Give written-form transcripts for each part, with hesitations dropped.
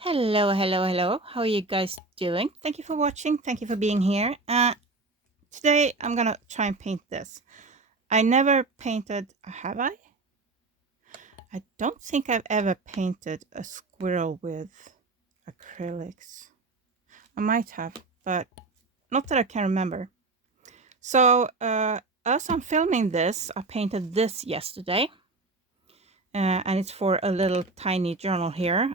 Hello, hello, hello. How are you guys doing? Thank you for watching. Thank you for being here. Today I'm gonna try and paint this. I never painted, have I? I don't think I've ever painted a squirrel with acrylics. I might have, but not that I can remember. So as I'm filming this, I painted this yesterday. And it's for a little tiny journal here.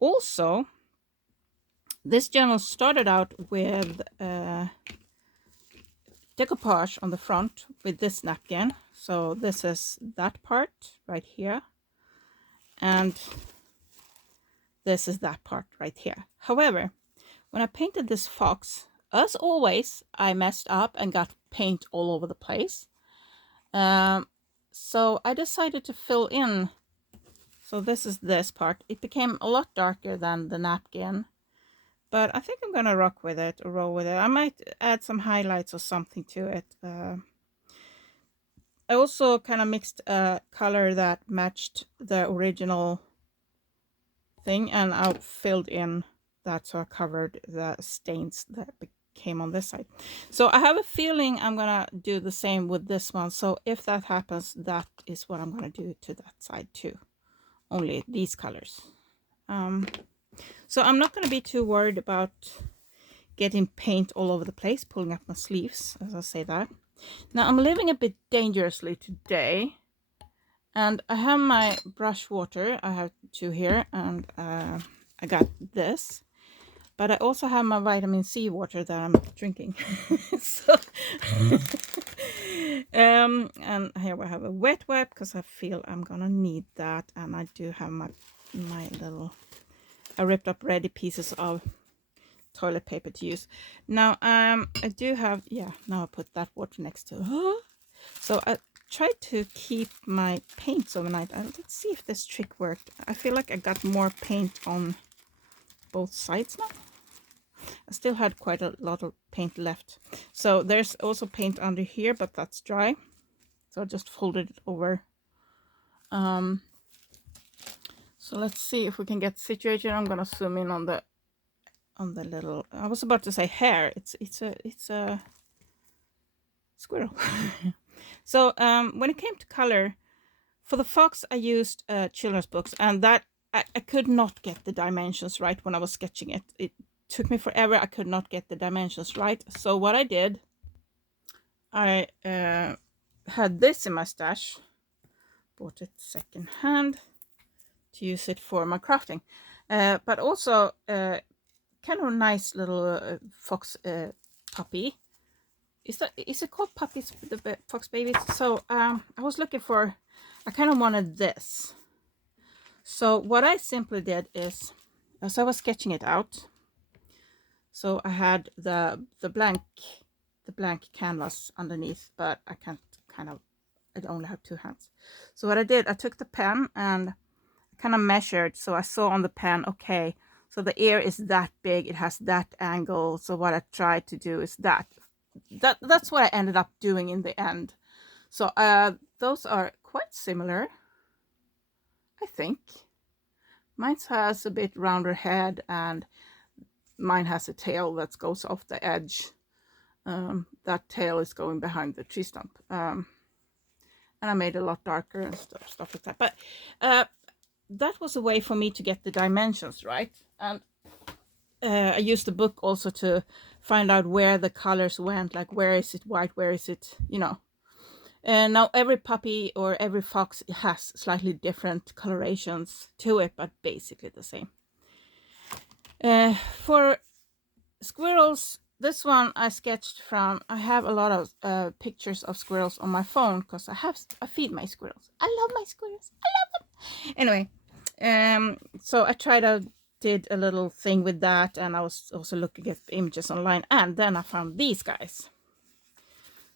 Also, this journal started out with decoupage on the front with this napkin. So this is that part right here, and this is that part right here. However, when I painted this fox, as always, I messed up and got paint all over the place. So I decided to fill in. So this is this part. It became a lot darker than the napkin, but I think I'm gonna rock with it or roll with it. I might add some highlights or something to it. I also kind of mixed a color that matched the original thing, and I filled in that, so I covered the stains that came on this side. So I have a feeling I'm gonna do the same with this one. So if that happens, that is what I'm gonna do to that side too, only these colors. So I'm not gonna be too worried about getting paint all over the place, pulling up my sleeves, as I say that. Now I'm living a bit dangerously today, and I have my brush water. I have two here, and I got this, but I also have my vitamin C water that I'm drinking. So and here we have a wet wipe because I feel I'm gonna need that, and I do have my little, I ripped up ready pieces of toilet paper to use. Now I do have, yeah, now I put that water next to so I tried to keep my paints overnight. Let's see if this trick worked. I feel like I got more paint on both sides now. I still had quite a lot of paint left, so there's also paint under here, but that's dry, so I just folded it over. So let's see if we can get situated. I'm gonna zoom in on the little, I was about to say hair. It's a squirrel. So when it came to color for the fox, I used children's books, and that I could not get the dimensions right when I was sketching it. It took me forever. I could not get the dimensions right. So what I did, I had this in my stash, bought it second hand to use it for my crafting, but also kind of a nice little fox puppy. Is it called puppies, the fox babies? So I was looking for, I kind of wanted this. So what I simply did is, as I was sketching it out, so I had the blank canvas underneath, but I can't I only have two hands. So what I did, I took the pen and kind of measured. So I saw on the pen, okay, so the ear is that big, it has that angle. So what I tried to do is that's what I ended up doing in the end. So those are quite similar, I think. Mine has a bit rounder head, and mine has a tail that goes off the edge. That tail is going behind the tree stump. And I made it a lot darker and stuff like that. But that was a way for me to get the dimensions right. And I used the book also to find out where the colors went, like where is it white, where is it, you know. And now every puppy or every fox has slightly different colorations to it, but basically the same. For squirrels, this one I sketched from, I have a lot of pictures of squirrels on my phone because I feed my squirrels. I love my squirrels. I love them. Anyway, so I did a little thing with that, and I was also looking at images online, and then I found these guys.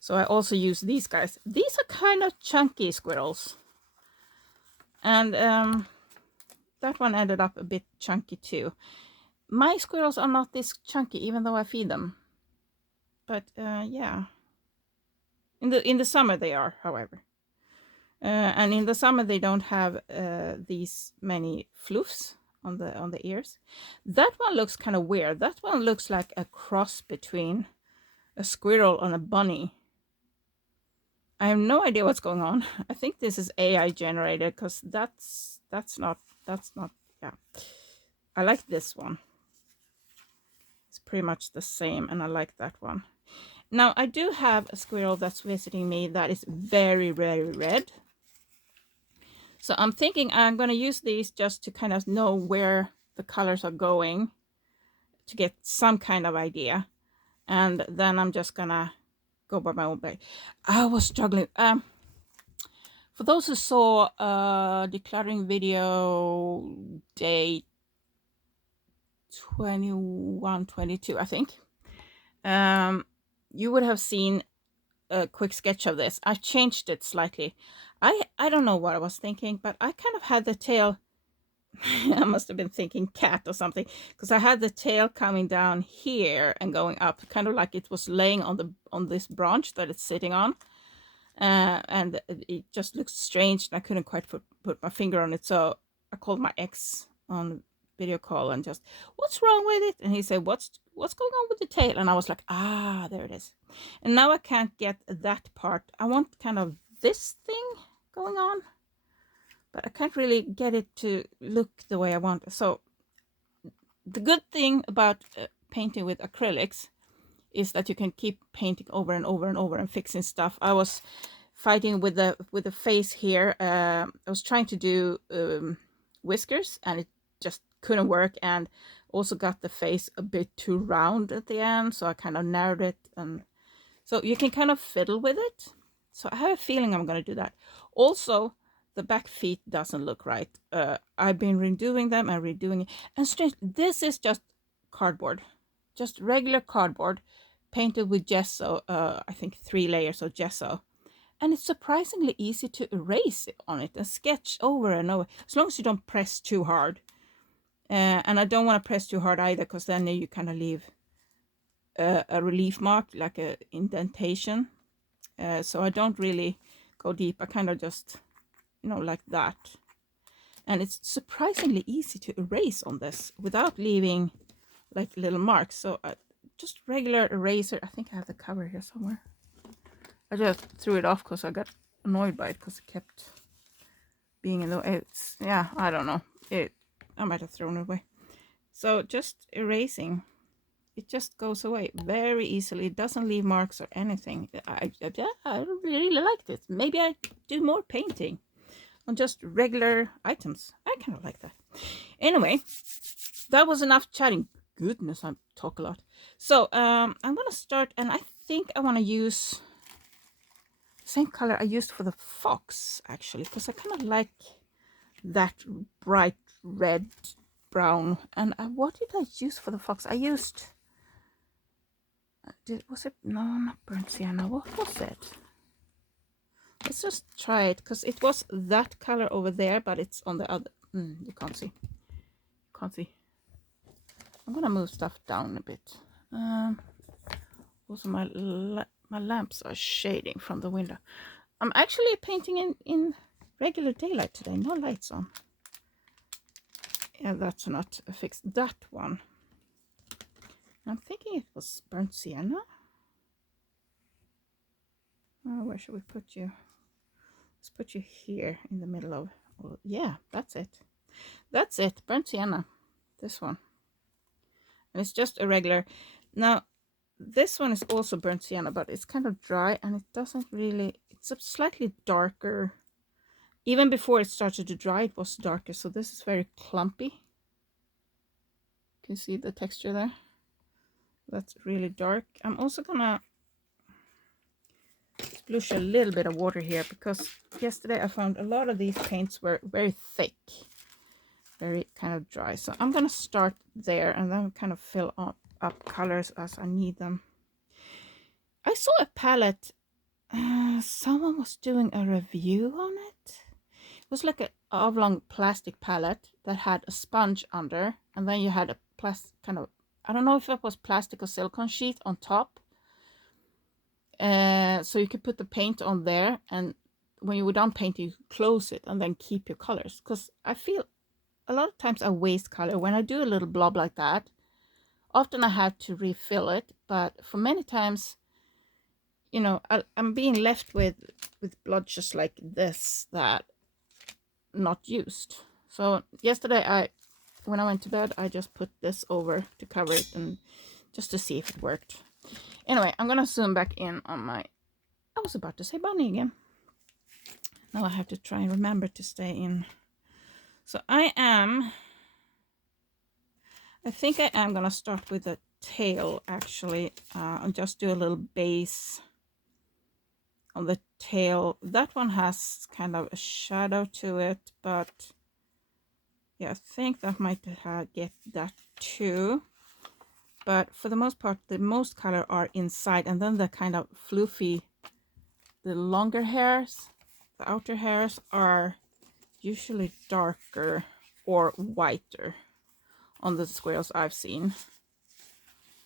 So I also use these guys. These are kind of chunky squirrels. And that one ended up a bit chunky too. My squirrels are not this chunky, even though I feed them. But yeah. In the summer they are, however. And in the summer they don't have these many floofs on the ears. That one looks kind of weird. That one looks like a cross between a squirrel and a bunny. I have no idea what's going on. I think this is AI generated, because that's not, yeah. I like this one. It's pretty much the same, and I like that one. Now, I do have a squirrel that's visiting me that is very, very red. So I'm thinking I'm going to use these just to kind of know where the colors are going, to get some kind of idea. And then I'm just going to go by my own way. I was struggling. For those who saw decluttering video day 21, 22, I think, you would have seen a quick sketch of this. I changed it slightly. I don't know what I was thinking, but I kind of had the tail. I must have been thinking cat or something, because I had the tail coming down here and going up, kind of like it was laying on this branch that it's sitting on. And it just looks strange, and I couldn't quite put my finger on it. So I called my ex on video call and just, what's wrong with it? And he said, what's going on with the tail? And I was like, ah, there it is. And now I can't get that part. I want kind of this thing going on, but I can't really get it to look the way I want. So the good thing about painting with acrylics is that you can keep painting over and over and over and fixing stuff. I was fighting with the face here. I was trying to do whiskers, and it just couldn't work, and also got the face a bit too round at the end, so I kind of narrowed it. And so you can kind of fiddle with it. So I have a feeling I'm going to do that. Also, the back feet doesn't look right. I've been redoing them and redoing it, and strange, this is just cardboard, just regular cardboard painted with gesso. I think 3 layers of gesso, and it's surprisingly easy to erase on it and sketch over and over, as long as you don't press too hard. And I don't want to press too hard either, because then you kind of leave a relief mark, like a indentation. So I don't really go deep. I kind of just, like that. And it's surprisingly easy to erase on this without leaving like little marks. So just regular eraser. I think I have the cover here somewhere. I just threw it off because I got annoyed by it, because it kept being in the way. Yeah, I don't know. I might have thrown it away. So just erasing, it just goes away very easily. It doesn't leave marks or anything. I really liked it. Maybe I do more painting on just regular items. I kind of like that. Anyway, that was enough chatting. Goodness, I talk a lot. So I'm gonna start, and I think I want to use the same color I used for the fox, actually, because I kind of like that bright red brown. And what did I use for the fox? I used, was it, no, not burnt sienna, what was it? Let's just try it, because it was that color over there, but it's on the other. You can't see. I'm gonna move stuff down a bit. Also, my lamps are shading from the window. I'm actually painting in regular daylight today, no lights on. Yeah, that's not fixed. That one, I'm thinking it was burnt sienna. Oh, where should we put you? Let's put you here in the middle of, yeah, that's it. That's it, burnt sienna, this one. And it's just a regular. Now, this one is also burnt sienna, but it's kind of dry, and it doesn't really, it's a slightly darker. Even before it started to dry, it was darker. So this is very clumpy. Can you see the texture there? That's really dark. I'm also gonna splush a little bit of water here, because yesterday I found a lot of these paints were very thick, very kind of dry. So I'm gonna start there, and then kind of fill up colors as I need them. I saw a palette. Someone was doing a review on it. It was like an oblong plastic palette that had a sponge under, and then you had a plastic kind of, I don't know if it was plastic or silicone sheet on top. So you could put the paint on there, and when you were done painting, you could close it and then keep your colors. Because I feel a lot of times I waste color when I do a little blob like that. Often I have to refill it, but for many times, you know, I'm being left with blood just like this that not used. So yesterday when I went to bed, I just put this over to cover it and just to see if it worked. Anyway, I'm gonna zoom back in on my, I was about to say bunny again. Now I have to try and remember to stay in. So I think I am gonna start with the tail actually, and just do a little base on the tail. That one has kind of a shadow to it, but yeah, I think that might get that too. But for the most part, the most color are inside, and then the kind of floofy, the longer hairs, the outer hairs are usually darker or whiter on the squirrels I've seen.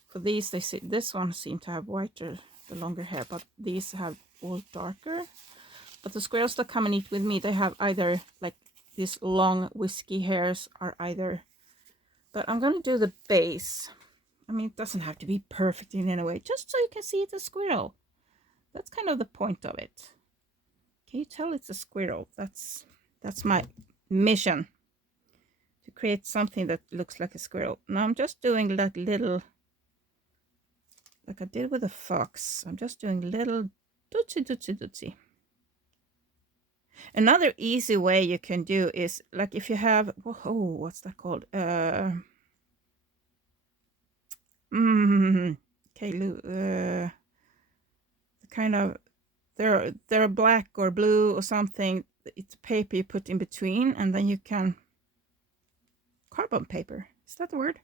For these, they see this one seem to have whiter, the longer hair, but these have all darker. But the squirrels that come and eat with me, they have either like these long whiskey hairs are either, but I'm gonna do the base. I mean, it doesn't have to be perfect in any way, just so you can see it's a squirrel. That's kind of the point of it. Can you tell it's a squirrel? That's my mission, to create something that looks like a squirrel. Now I'm just doing that little, like I did with the fox. I'm just doing little dootsie dootsie dootsie. Another easy way you can do is like if you have, what's that called? Okay, kind of, they're black or blue or something. It's paper you put in between, and then you can carbon paper. Is that the word?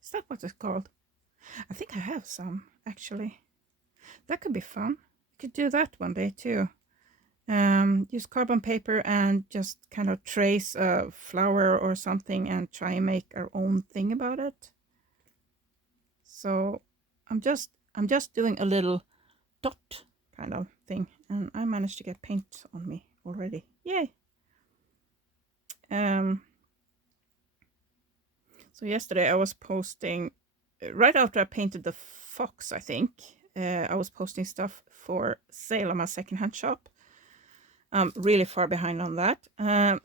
Is that what it's called? I think I have some actually. That could be fun. You could do that one day too. Use carbon paper and just kind of trace a flower or something and try and make our own thing about it. So I'm just doing a little dot kind of thing, and I managed to get paint on me already. Yay! So yesterday I was posting, right after I painted the fox, I think, I was posting stuff for sale on my secondhand shop. I'm really far behind on that. And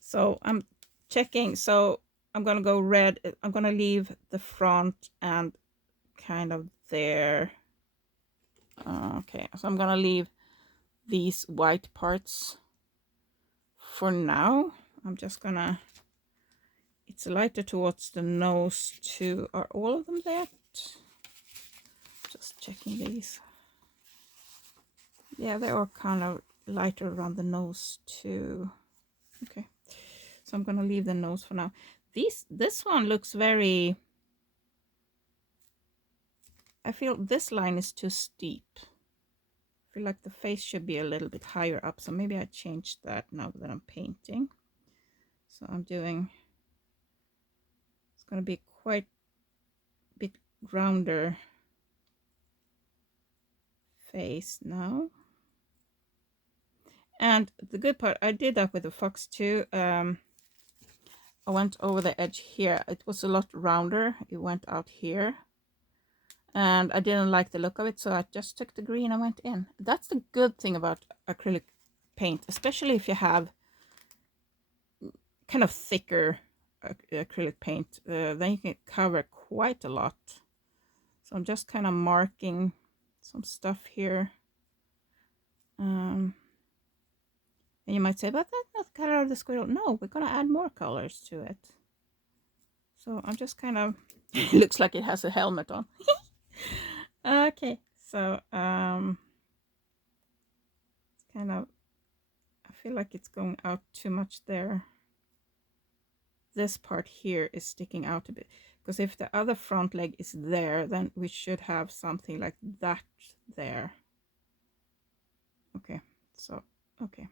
so I'm checking. So I'm going to go red. I'm going to leave the front and kind of there. Okay, so I'm going to leave these white parts for now. I'm just going to, it's lighter towards the nose too. Are all of them there? Just checking these. Yeah, they are kind of lighter around the nose too. Okay, so I'm gonna leave the nose for now. This one looks very, I feel this line is too steep. I feel like the face should be a little bit higher up, so maybe I changed that now that I'm painting. So I'm doing, it's gonna be quite a bit rounder face now. And the good part, I did that with the fox too. I went over the edge here. It was a lot rounder. It went out here. And I didn't like the look of it, so I just took the green and went in. That's the good thing about acrylic paint, especially if you have kind of thicker acrylic paint. Then you can cover quite a lot. So I'm just kind of marking some stuff here. And you might say, but that's not the color of the squirrel. No, we're going to add more colors to it. So I'm just kind of, it looks like it has a helmet on. Okay, so it's kind of, I feel like it's going out too much there. This part here is sticking out a bit, because if the other front leg is there, then we should have something like that there. Okay, so, okay.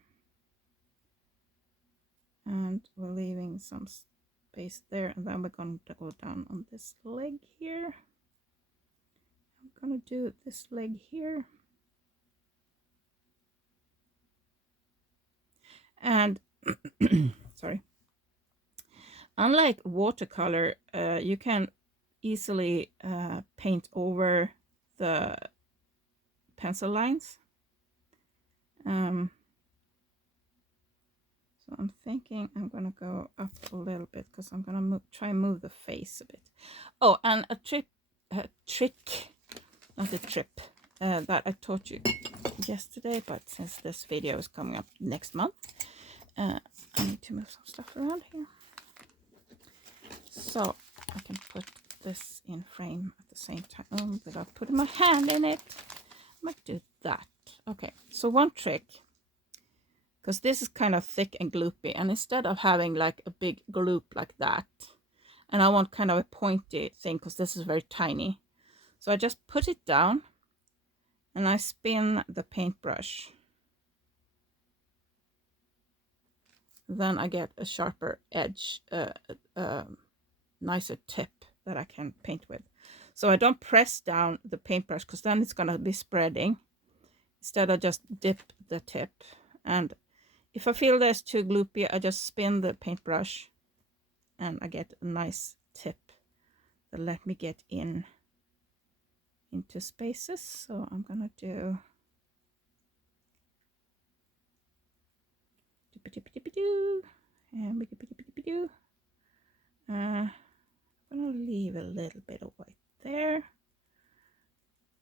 And we're leaving some space there, and then we're going to go down on this leg here. I'm going to do this leg here. And Sorry. Unlike watercolor, you can easily paint over the pencil lines. So I'm thinking I'm gonna go up a little bit because I'm gonna try and move the face a bit. Oh, and a trick, not a trip, that I taught you yesterday, but since this video is coming up next month, I need to move some stuff around here. So I can put this in frame at the same time without putting my hand in it. I might do that. Okay, so one trick, because this is kind of thick and gloopy, and instead of having like a big gloop like that, and I want kind of a pointy thing because this is very tiny, so I just put it down and I spin the paintbrush. Then I get a sharper edge, nicer tip that I can paint with. So I don't press down the paintbrush because then it's gonna be spreading. Instead I just dip the tip, and if I feel that's too gloopy, I just spin the paintbrush and I get a nice tip that let me get into spaces. So I'm gonna do and I'm gonna leave a little bit of white there.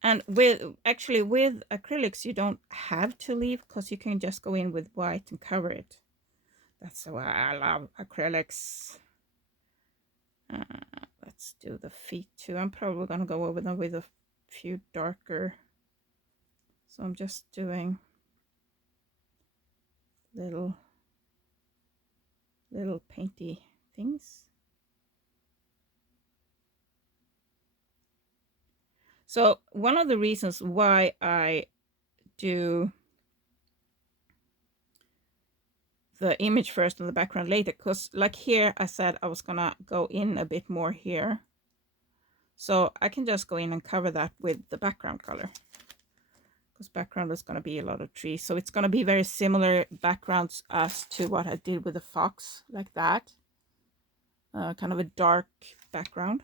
And with acrylics, you don't have to leave because you can just go in with white and cover it. That's why I love acrylics. Let's do the feet too. I'm probably gonna go over them with a few darker. So I'm just doing little painty things. So one of the reasons why I do the image first and the background later, because like here I said I was gonna go in a bit more here, so I can just go in and cover that with the background color, because background is going to be a lot of trees, so it's going to be very similar backgrounds as to what I did with the fox, like that, kind of a dark background,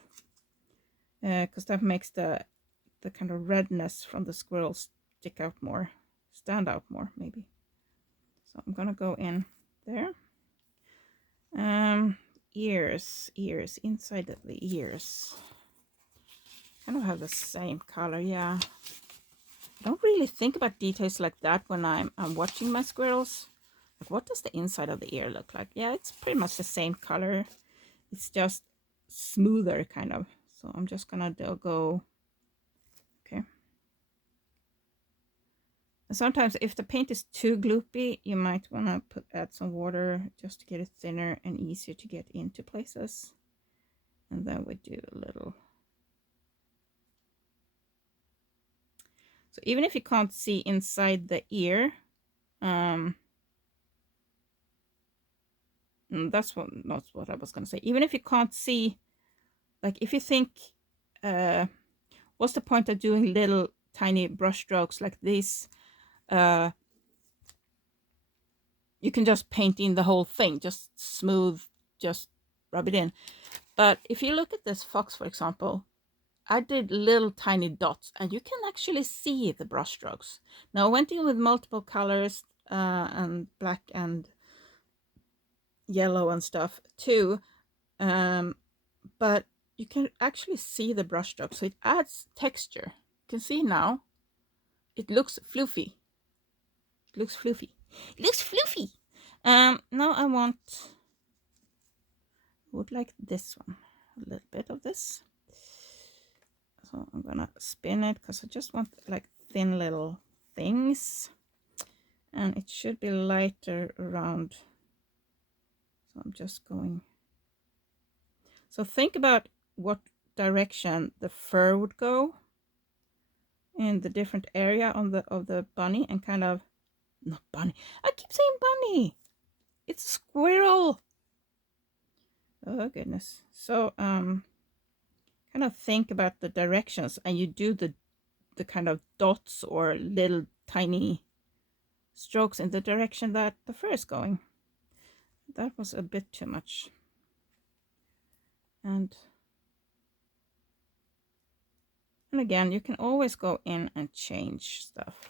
because that makes the kind of redness from the squirrel stick out more, stand out more maybe. So I'm gonna go in there. Ears, inside of the ears kind of have the same color. Yeah, I don't really think about details like that when I'm watching my squirrels. Like, what does the inside of the ear look like? Yeah, it's pretty much the same color, it's just smoother kind of. So I'm just gonna go, okay. And sometimes if the paint is too gloopy, you might want to add some water just to get it thinner and easier to get into places. And then we do a little. So even if you can't see inside the ear, that's not what I was gonna say. Even if you can't see, like if you think, what's the point of doing little tiny brush strokes like this? You can just paint in the whole thing, just smooth, just rub it in. But if you look at this fox, for example, I did little tiny dots, and you can actually see the brush strokes. Now I went in with multiple colors, and black and yellow and stuff too, but you can actually see the brush strokes, so it adds texture. You can see now it looks fluffy. It looks fluffy. Now I would like this one, a little bit of this. So I'm gonna spin it because I just want like thin little things, and it should be lighter around. So I'm just going. So think about what direction the fur would go in the different area on of the bunny, and kind of, not bunny, I keep saying bunny, it's a squirrel. Oh goodness. So kind of think about the directions, and you do the kind of dots or little tiny strokes in the direction that the fur is going. That was a bit too much. And again, you can always go in and change stuff.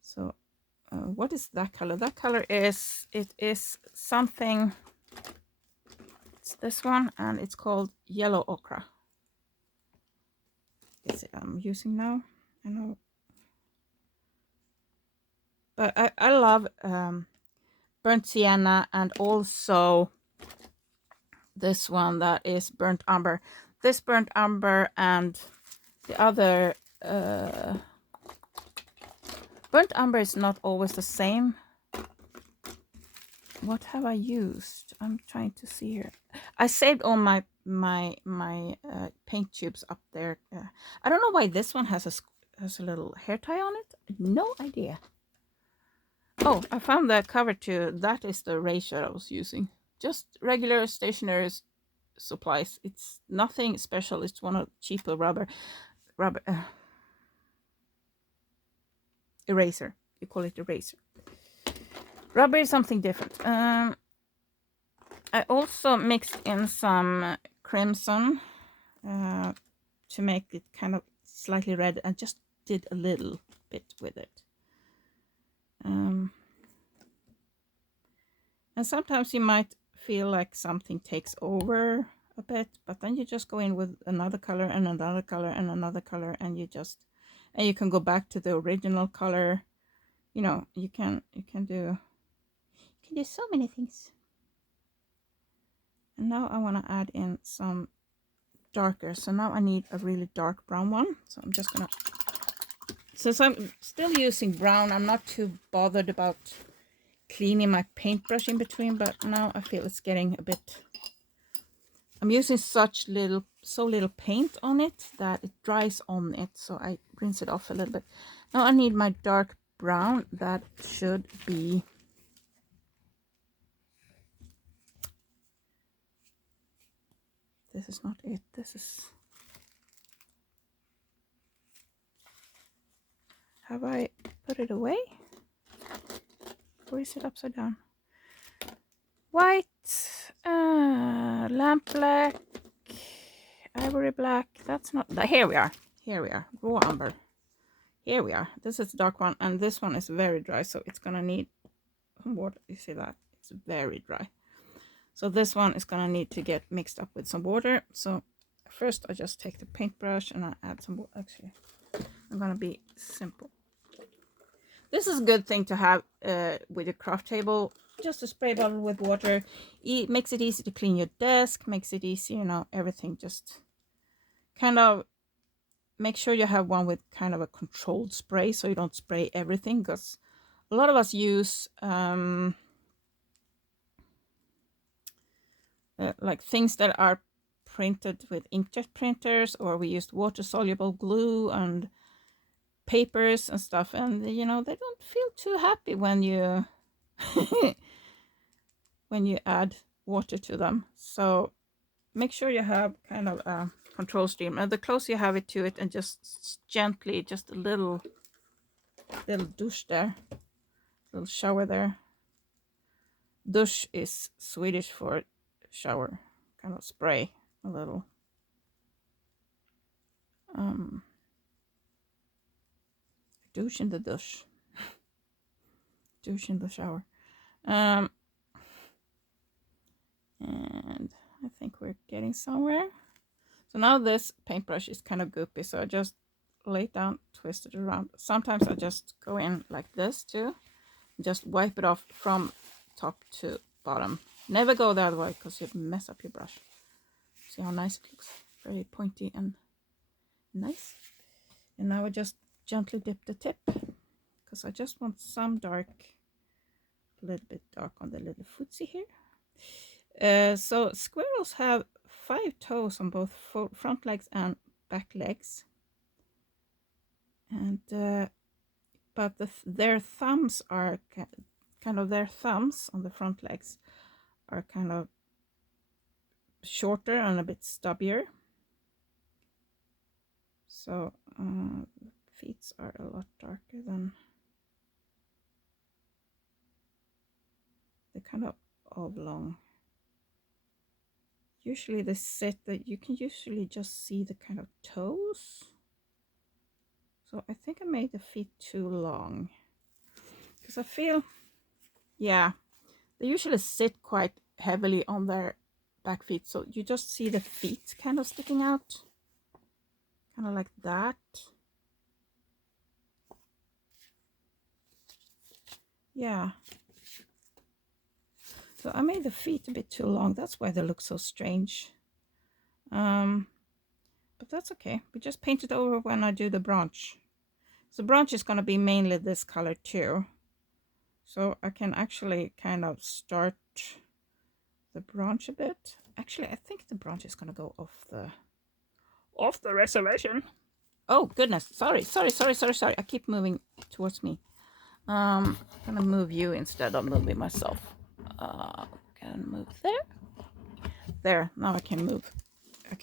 So what is that color? That color is, it is something, it's this one, and it's called yellow ochre. Is it I'm using now? I know. But I love burnt sienna, and also this one that is burnt umber. This burnt umber and the other burnt umber is not always the same. What have I used? I'm trying to see here. I saved all my paint tubes up there. I don't know why this one has a little hair tie on it. No idea. Oh, I found the cover too. That is the eraser I was using. Just regular stationery supplies. It's nothing special. It's one of cheaper rubber eraser. You call it eraser. Rubber is something different. I also mixed in some crimson to make it kind of slightly red, and just did a little bit with it. And sometimes you might feel like something takes over a bit, but then you just go in with another color and another color and another color, and you can go back to the original color. You know, you can do so many things. And now I want to add in some darker, so now I need a really dark brown one. So I'm just gonna, since I'm still using brown, I'm not too bothered about cleaning my paintbrush in between, but now I feel it's getting a bit, I'm using so little paint on it that it dries on it, so I rinse it off a little bit. Now I need my dark brown. That should be, this is not it, this is, have I put it away? Or is it upside down? White, lamp black, ivory black. That's not, here we are. Here we are. Raw umber. Here we are. This is the dark one, and this one is very dry, so it's gonna need water. You see that? It's very dry. So this one is gonna need to get mixed up with some water. So first I just take the paintbrush and I add some water. Actually, I'm gonna be simple. This is a good thing to have with your craft table. Just a spray bottle with water. It makes it easy to clean your desk, makes it easy, you know, everything. Just kind of make sure you have one with kind of a controlled spray, so you don't spray everything, because a lot of us use like things that are printed with inkjet printers, or we used water soluble glue and papers and stuff, and you know, they don't feel too happy when you when you add water to them. So make sure you have kind of a control stream, and the closer you have it to it, and just gently, just a little douche there, little shower there. Douche is Swedish for shower, kind of spray a little. Douche in the douche. Douche in the shower. And I think we're getting somewhere. So now this paintbrush is kind of goopy, so I just lay it down, twist it around. Sometimes I just go in like this too, just wipe it off from top to bottom. Never go the other way, because you mess up your brush. See how nice it looks? Very pointy and nice. And now I just gently dip the tip, because I just want some dark, a little bit dark on the little footsie here. So squirrels have 5 toes on both front legs and back legs, and but their thumbs are kind of, their thumbs on the front legs are kind of shorter and a bit stubbier. So feet are a lot darker than the kind of oblong. Usually they sit that you can usually just see the kind of toes. So I think I made the feet too long. Because I feel, yeah, they usually sit quite heavily on their back feet. So you just see the feet kind of sticking out. Kind of like that. Yeah. So I made the feet a bit too long. That's why they look so strange. But that's okay. We just paint it over when I do the branch. So the branch is going to be mainly this color too. So I can actually kind of start the branch a bit. Actually, I think the branch is going to go off the reservation. Oh goodness, sorry. I keep moving towards me. I'm gonna move you instead of moving myself. Can move there. Now I can move. I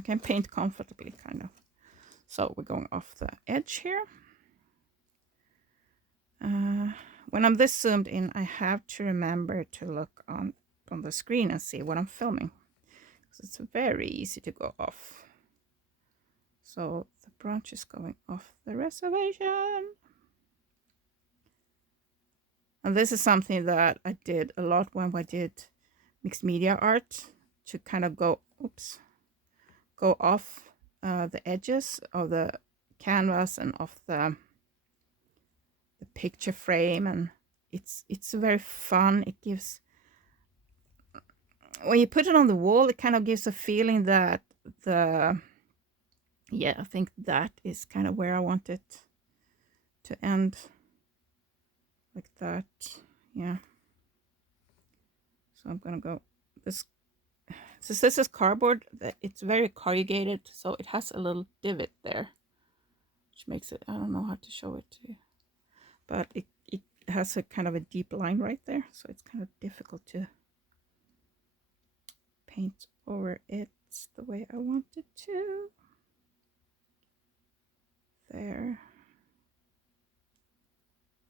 can paint comfortably, kind of. So we're going off the edge here. When I'm this zoomed in, I have to remember to look on the screen and see what I'm filming. It's very easy to go off. So the branch is going off the reservation. And this is something that I did a lot when I did mixed media art, to kind of go off the edges of the canvas and off the picture frame. And it's very fun. It gives, when you put it on the wall, it kind of gives a feeling that I think that is kind of where I want it to end, like that. Yeah. So I'm gonna go this. Since this is cardboard, it's very corrugated, so it has a little divot there, which makes it, I don't know how to show it to you, but it has a kind of a deep line right there, so it's kind of difficult to paint over it the way I want it to. There.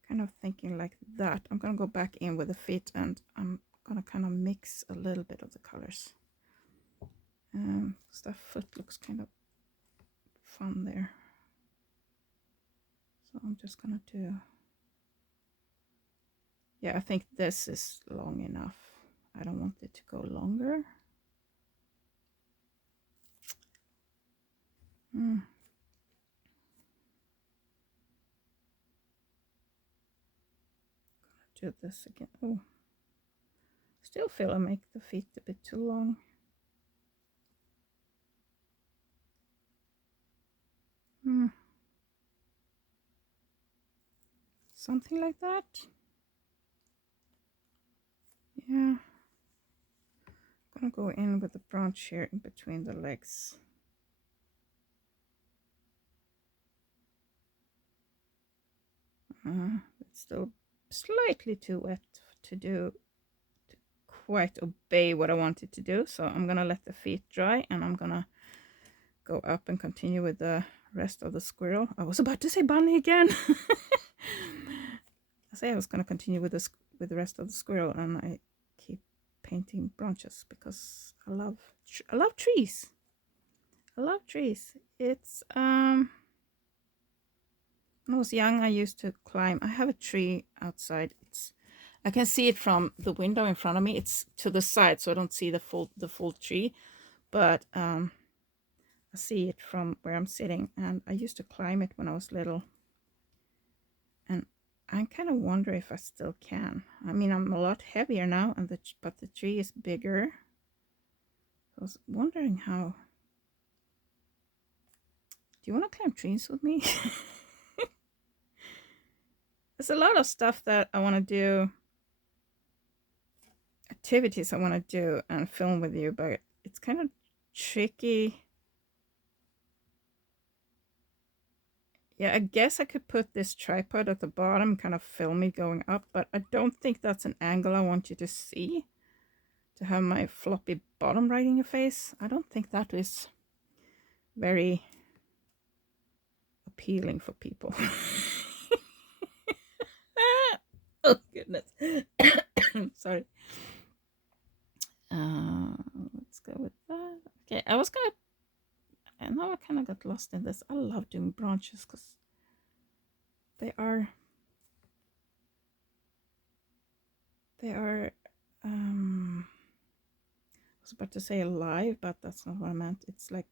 Kind of thinking like that. I'm gonna go back in with the feet, and I'm gonna kind of mix a little bit of the colors. That foot looks kind of fun there. So I'm just gonna do, yeah, I think this is long enough. I don't want it to go longer. Do this again. Oh, still feel I make the feet a bit too long. Something like that. Yeah. I'm gonna go in with the branch here in between the legs. It's still slightly too wet to quite obey what I wanted to do, so I'm gonna let the feet dry, and I'm gonna go up and continue with the rest of the squirrel. I was about to say bunny again. I was gonna continue with the rest of the squirrel, and I keep painting branches because I love trees. I love trees. It's when I was young, I used to climb. I have a tree outside. I can see it from the window in front of me. It's to the side, so I don't see the full tree, but I see it from where I'm sitting, and I used to climb it when I was little. And I kind of wonder if I still can. I mean, I'm a lot heavier now, but the tree is bigger. I was wondering how. Do you want to climb trees with me? There's a lot of stuff that I want to do, activities I want to do and film with you, but it's kind of tricky. Yeah, I guess I could put this tripod at the bottom, kind of film me going up, but I don't think that's an angle I want you to see, to have my floppy bottom right in your face. I don't think that is very appealing for people. Oh goodness. Sorry. Let's go with that. Okay, I was gonna, and now I kind of got lost in this. I love doing branches because they are I was about to say alive, but that's not what I meant. It's like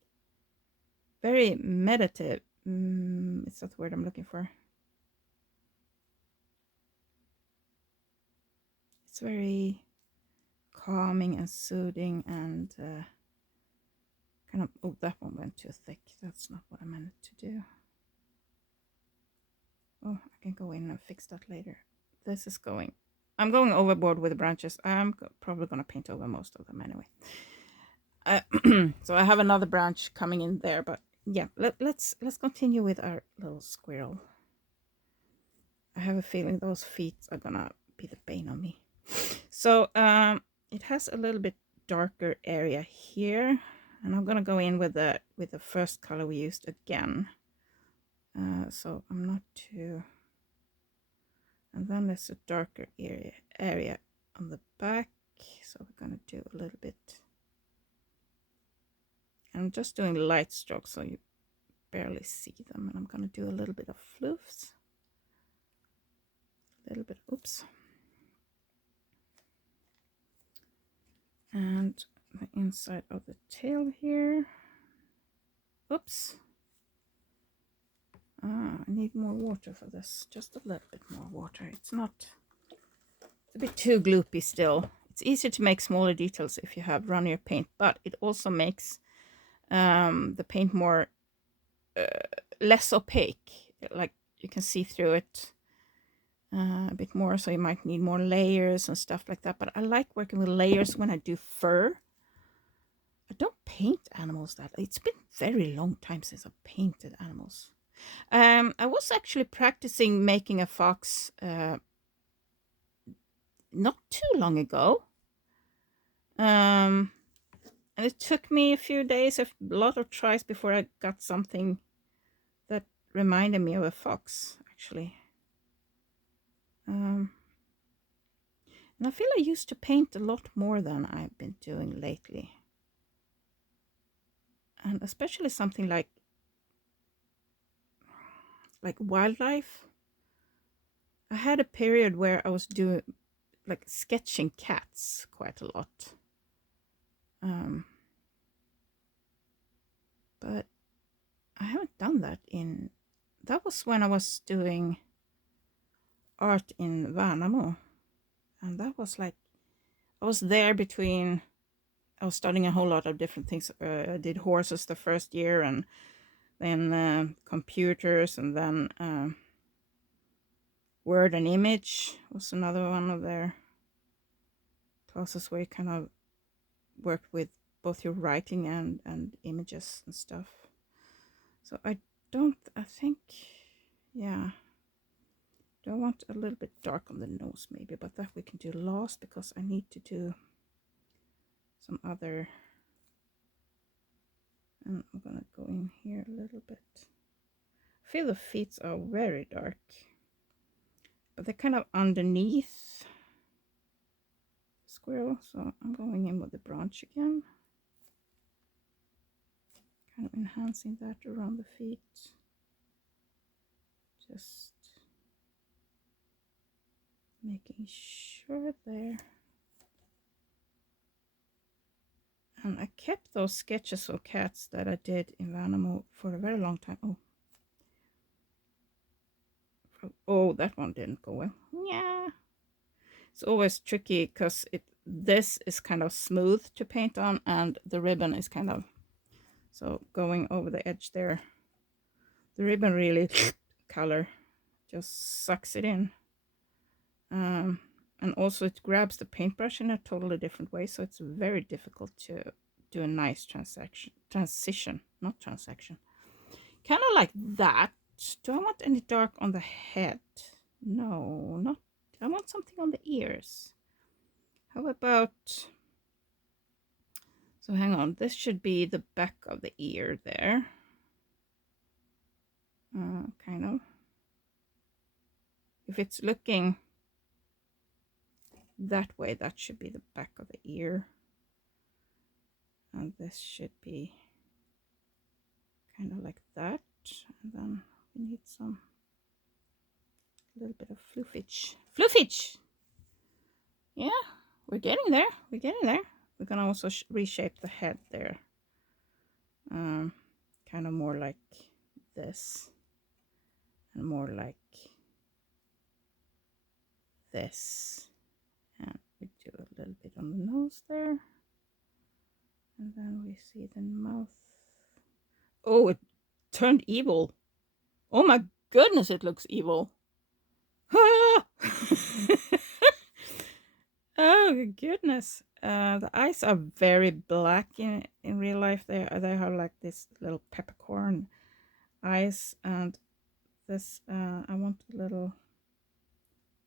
very meditative. It's not the word I'm looking for. It's very calming and soothing and kind of, oh, that one went too thick. That's not what I meant to do. Oh, I can go in and fix that later. This is going, I'm going overboard with the branches. I'm probably going to paint over most of them anyway. So I have another branch coming in there, but yeah, let's continue with our little squirrel. I have a feeling those feet are gonna be the bane on me. So it has a little bit darker area here, and I'm gonna go in with the first color we used again. So I'm not too, and then there's a darker area on the back. So we're gonna do a little bit. I'm just doing light strokes, so you barely see them, and I'm gonna do a little bit of floofs. A little bit, oops. And the inside of the tail here. Oops. I need more water for this. Just a little bit more water. It's a bit too gloopy still. It's easier to make smaller details if you have runnier paint, but it also makes the paint more less opaque. Like you can see through it a bit more, so you might need more layers and stuff like that. But I like working with layers when I do fur. I don't paint animals that. It's been very long time since I painted animals. I was actually practicing making a fox not too long ago. And it took me a few days, a lot of tries before I got something that reminded me of a fox, actually. And I feel I used to paint a lot more than I've been doing lately. And especially something like wildlife. I had a period where I was doing like sketching cats quite a lot. But I haven't done that that was when I was doing art in Värnamo. And that was like, I was there between, I was studying a whole lot of different things. I did horses the first year, and then computers, and then word and image was another one of their classes where you kind of worked with both your writing and images and stuff. So I think, yeah, do I want a little bit dark on the nose maybe, but that we can do last because I need to do some other, and I'm gonna go in here a little bit. I feel the feet are very dark, but they're kind of underneath the squirrel, so I'm going in with the branch again, kind of enhancing that around the feet. Just making sure there. And I kept those sketches of cats that I did in Värnamo for a very long time. Oh, that one didn't go well. Yeah. It's always tricky because this is kind of smooth to paint on, and the ribbon is kind of, so going over the edge there, the ribbon really color just sucks it in. And also it grabs the paintbrush in a totally different way, so it's very difficult to do a nice transition, not transaction. Kind of like that. Do I want any dark on the head? No, not. I want something on the ears. How about, so hang on, this should be the back of the ear there. Kind of. If it's looking that way, that should be the back of the ear. And this should be kind of like that. And then we need some, a little bit of fluffage. Fluffage! Yeah, we're getting there. We're getting there. We're gonna also reshape the head there. Kind of more like this. And more like this. And we do a little bit on the nose there. And then we see the mouth. Oh, it turned evil. Oh my goodness, it looks evil. Ah! Oh goodness. The eyes are very black in real life. They have like this little peppercorn eyes, and this I want a little,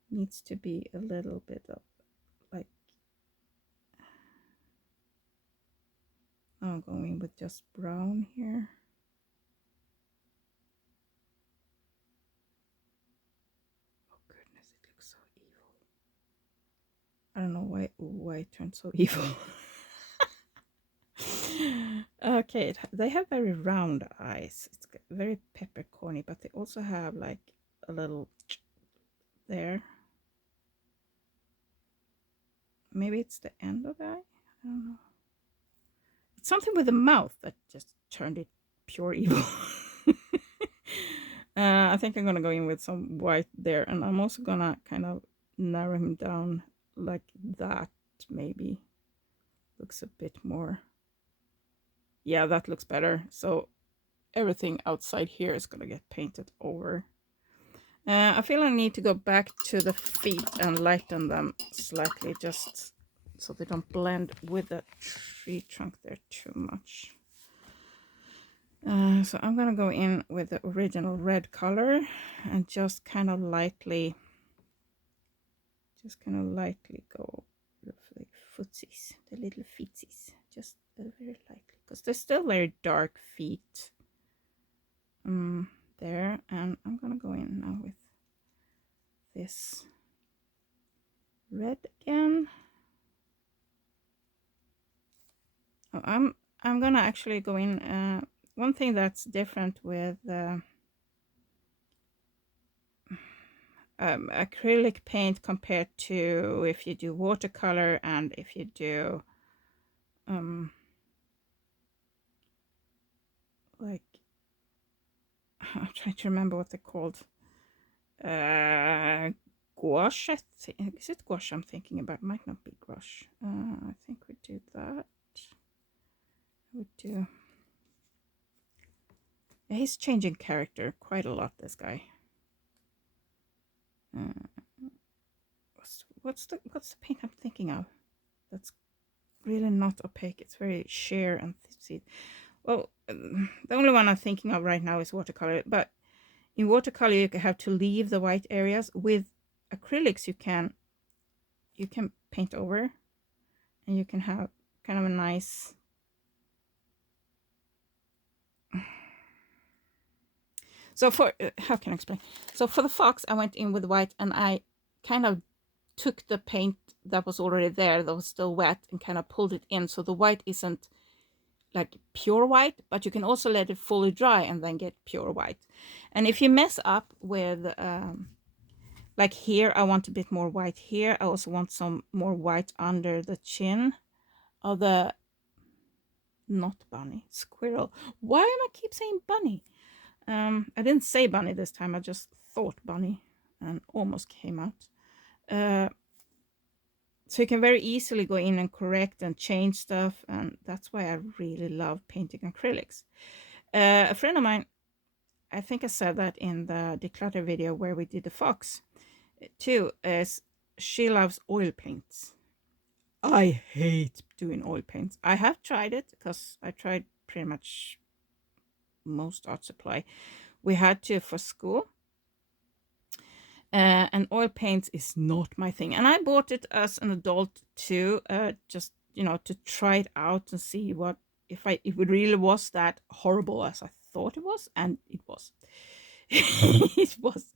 needs to be a little bit of like, I'm going with just brown here. Oh goodness, it looks so evil. I don't know why it turned so evil. Okay, they have very round eyes. It's very peppercorny, but they also have like a little there. Maybe it's the end of the eye. I don't know. It's something with the mouth that just turned it pure evil. I think I'm gonna go in with some white there, and I'm also gonna kind of narrow him down like that. Maybe looks a bit more. Yeah, that looks better. So everything outside here is gonna get painted over. I feel I need to go back to the feet and lighten them slightly, just so they don't blend with the tree trunk there too much. So I'm gonna go in with the original red color and just kind of lightly go with the footsies, the little feetsies, just very lightly, because they're still very dark feet there. And I'm gonna go in now with this red again. Oh, I'm gonna actually go in. One thing that's different with acrylic paint compared to if you do watercolor and if you do like, I'm trying to remember what they're called. Gouache, is it gouache I'm thinking about? Might not be gouache. I think we do that. We do. He's changing character quite a lot, this guy. What's the paint I'm thinking of? That's really not opaque. It's very sheer and see. Well, the only one I'm thinking of right now is watercolor. But in watercolor, you have to leave the white areas. With acrylics, you can paint over, and you can have kind of a nice. So for how can I explain? So for the fox, I went in with white, and I kind of took the paint that was already there, that was still wet, and kind of pulled it in, so the white isn't like pure white, but you can also let it fully dry and then get pure white. And if you mess up with like here, I want a bit more white here. I also want some more white under the chin of the, not bunny, squirrel. Why am I keep saying bunny? I didn't say bunny this time. I just thought bunny and almost came out. So you can very easily go in and correct and change stuff, and that's why I really love painting acrylics. A friend of mine, I think I said that in the declutter video where we did the fox too, is she loves oil paints. I hate doing oil paints. I have tried it because I tried pretty much most art supply we had to for school. And oil paints is not my thing. And I bought it as an adult too, just, to try it out and see what, if it really was that horrible as I thought it was. And it was. It was.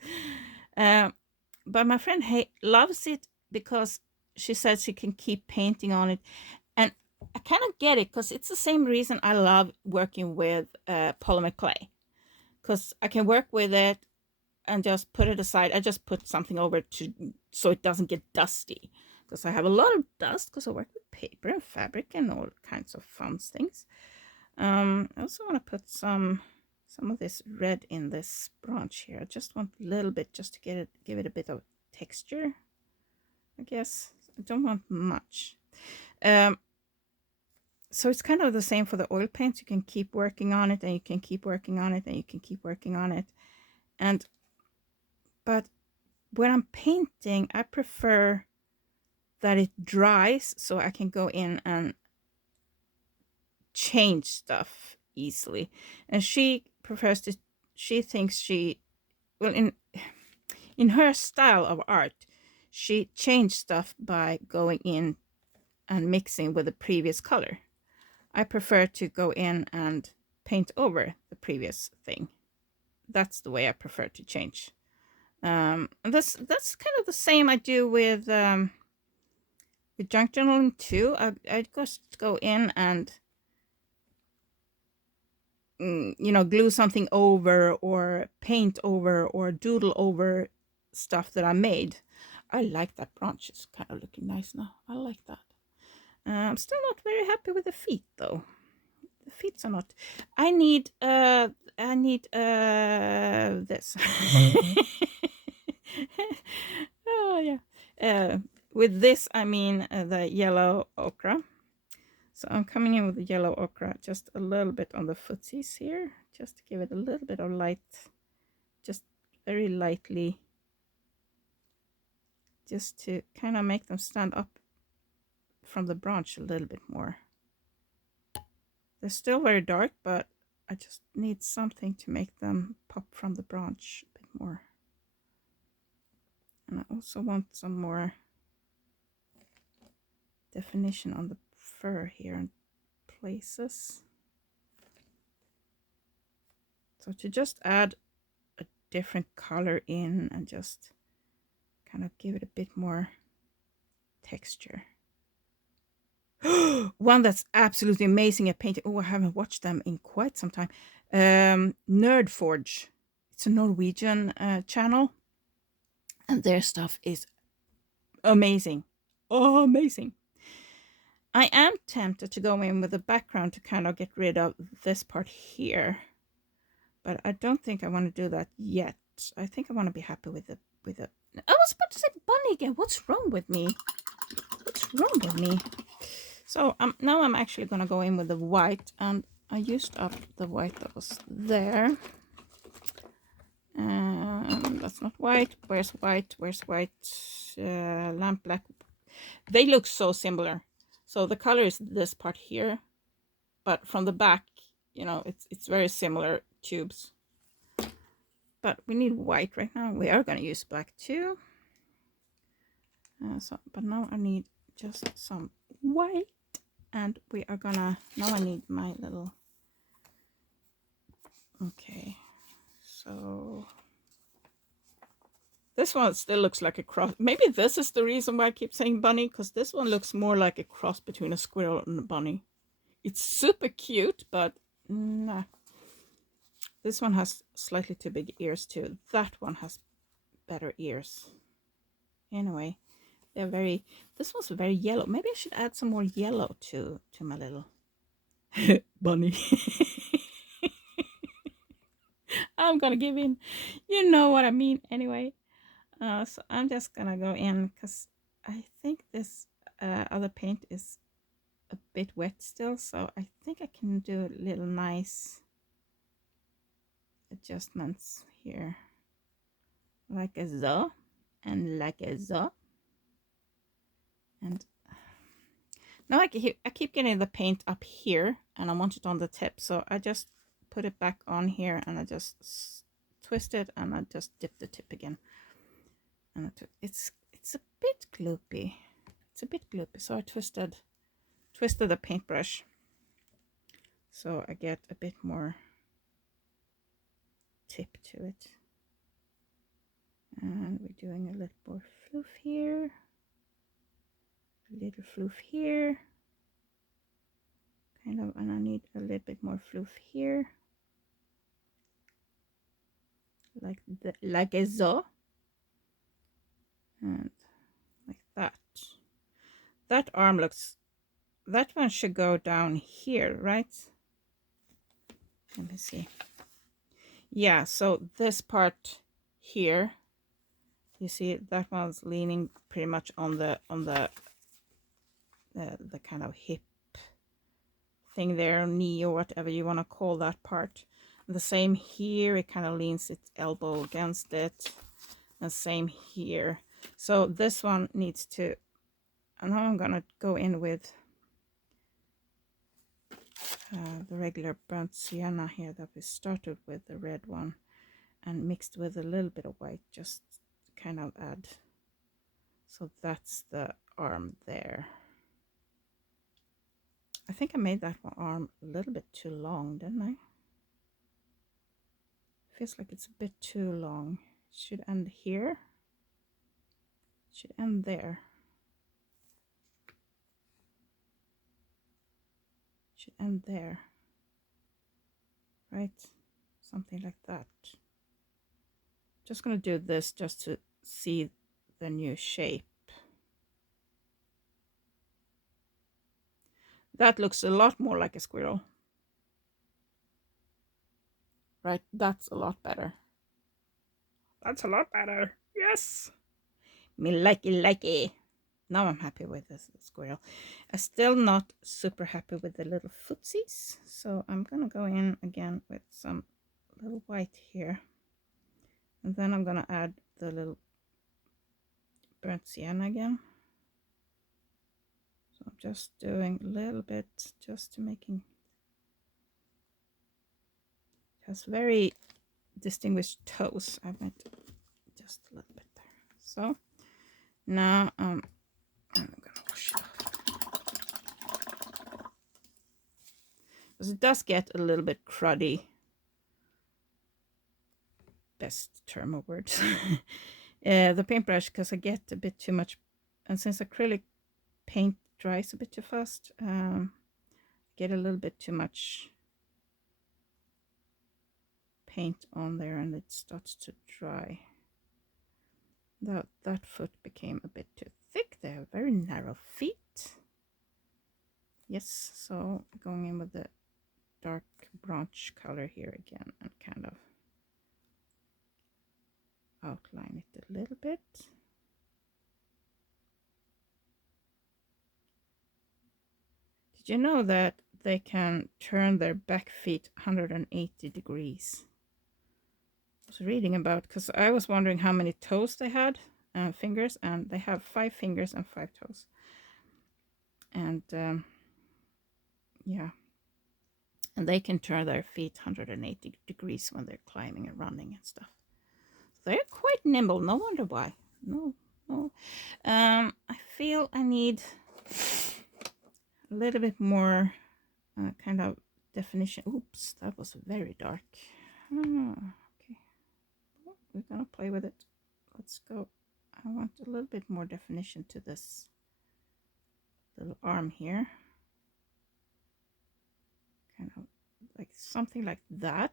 But my friend loves it because she says she can keep painting on it. And I kind of get it because it's the same reason I love working with polymer clay, because I can work with it and just put it aside. I just put something over to so it doesn't get dusty, because I have a lot of dust because I work with paper and fabric and all kinds of fun things. I also want to put some of this red in this branch here. I just want a little bit just to give it a bit of texture, I guess. I don't want much. So it's kind of the same for the oil paints. You can keep working on it, and you can keep working on it, and you can keep working on it. But when I'm painting, I prefer that it dries so I can go in and change stuff easily. And she prefers to, she thinks she, well, in her style of art, she changed stuff by going in and mixing with the previous color. I prefer to go in and paint over the previous thing. That's the way I prefer to change. And that's kind of the same I do with junk journaling too. I just go in and glue something over or paint over or doodle over stuff that I made. I like that branch. It's kind of looking nice now. I like that. I'm still not very happy with the feet though. The feet are not. I need this. Oh yeah. With this I mean the yellow ochre. So I'm coming in with the yellow ochre just a little bit on the footsies here, just to give it a little bit of light, just very lightly, just to kind of make them stand up from the branch a little bit more. They're still very dark, but I just need something to make them pop from the branch a bit more. And I also want some more definition on the fur here in places. So to just add a different color in and just kind of give it a bit more texture. One that's absolutely amazing at painting. Oh, I haven't watched them in quite some time. Nerd Forge. It's a Norwegian channel, and their stuff is amazing. Oh, amazing. I am tempted to go in with the background to kind of get rid of this part here, but I don't think I want to do that yet. I think I want to be happy with the. I was about to say bunny again. What's wrong with me? What's wrong with me? So now I'm actually going to go in with the white, and I used up the white that was there. That's not white. Where's white? Where's white? Lamp black. They look so similar. So the color is this part here, but from the back, it's very similar tubes. But we need white right now. We are going to use black too. But now I need just some white. And we are gonna, now I need my little, okay, so this one still looks like a cross. Maybe this is the reason why I keep saying bunny, because this one looks more like a cross between a squirrel and a bunny. It's super cute, but nah. This one has slightly too big ears too. That one has better ears. Anyway, they're very, this one's very yellow. Maybe I should add some more yellow to my little bunny. I'm gonna give in. You know what I mean. Anyway, so I'm just gonna go in because I think this other paint is a bit wet still. So I think I can do little nice adjustments here, like a so, and like a so. And now I keep getting the paint up here, and I want it on the tip. So I just put it back on here, and I just twist it, and I just dip the tip again. And it's a bit gloopy. It's a bit gloopy. So I twisted the paintbrush, so I get a bit more tip to it. And we're doing a little more fluff here, a little fluff here, kind of, and I need a little bit more fluff here, like a zo, and like that. That arm looks, that one should go down here, right? Let me see. Yeah, so this part here, you see that one's leaning pretty much on the kind of hip thing there, knee or whatever you want to call that part. And the same here, it kind of leans its elbow against it, and same here. So this one needs to, and now I'm gonna go in with the regular burnt sienna here that we started with, the red one, and mixed with a little bit of white, just kind of add. So that's the arm there. I think I made that one arm a little bit too long, didn't I? Feels like it's a bit too long. It should end here. It should end there. It should end there. Right? Something like that. Just gonna do this just to see the new shape. That looks a lot more like a squirrel. Right? That's a lot better. That's a lot better. Yes. Me likey. Now I'm happy with this squirrel. I'm still not super happy with the little footsies. So I'm gonna go in again with some little white here. And then I'm gonna add the little burnt sienna again. So I'm just doing a little bit just to making, it has very distinguished toes. I went just a little bit there. So now I'm gonna wash it off. Because it does get a little bit cruddy. Best term of words. The paintbrush, because I get a bit too much, and since acrylic paint dries a bit too fast, get a little bit too much paint on there and it starts to dry. That foot became a bit too thick. They have very narrow feet. Yes, so going in with the dark bronze color here again and kind of outline it a little bit. Did you know that they can turn their back feet 180 degrees? I was reading about, because I was wondering how many toes they had, fingers, and they have 5 fingers and 5 toes. And yeah, and they can turn their feet 180 degrees when they're climbing and running and stuff. They're quite nimble. No wonder why. No. I feel I need a little bit more kind of definition. Oops, that was very dark. Okay, we're gonna play with it. Let's go. I want a little bit more definition to this little arm here. Kind of like something like that.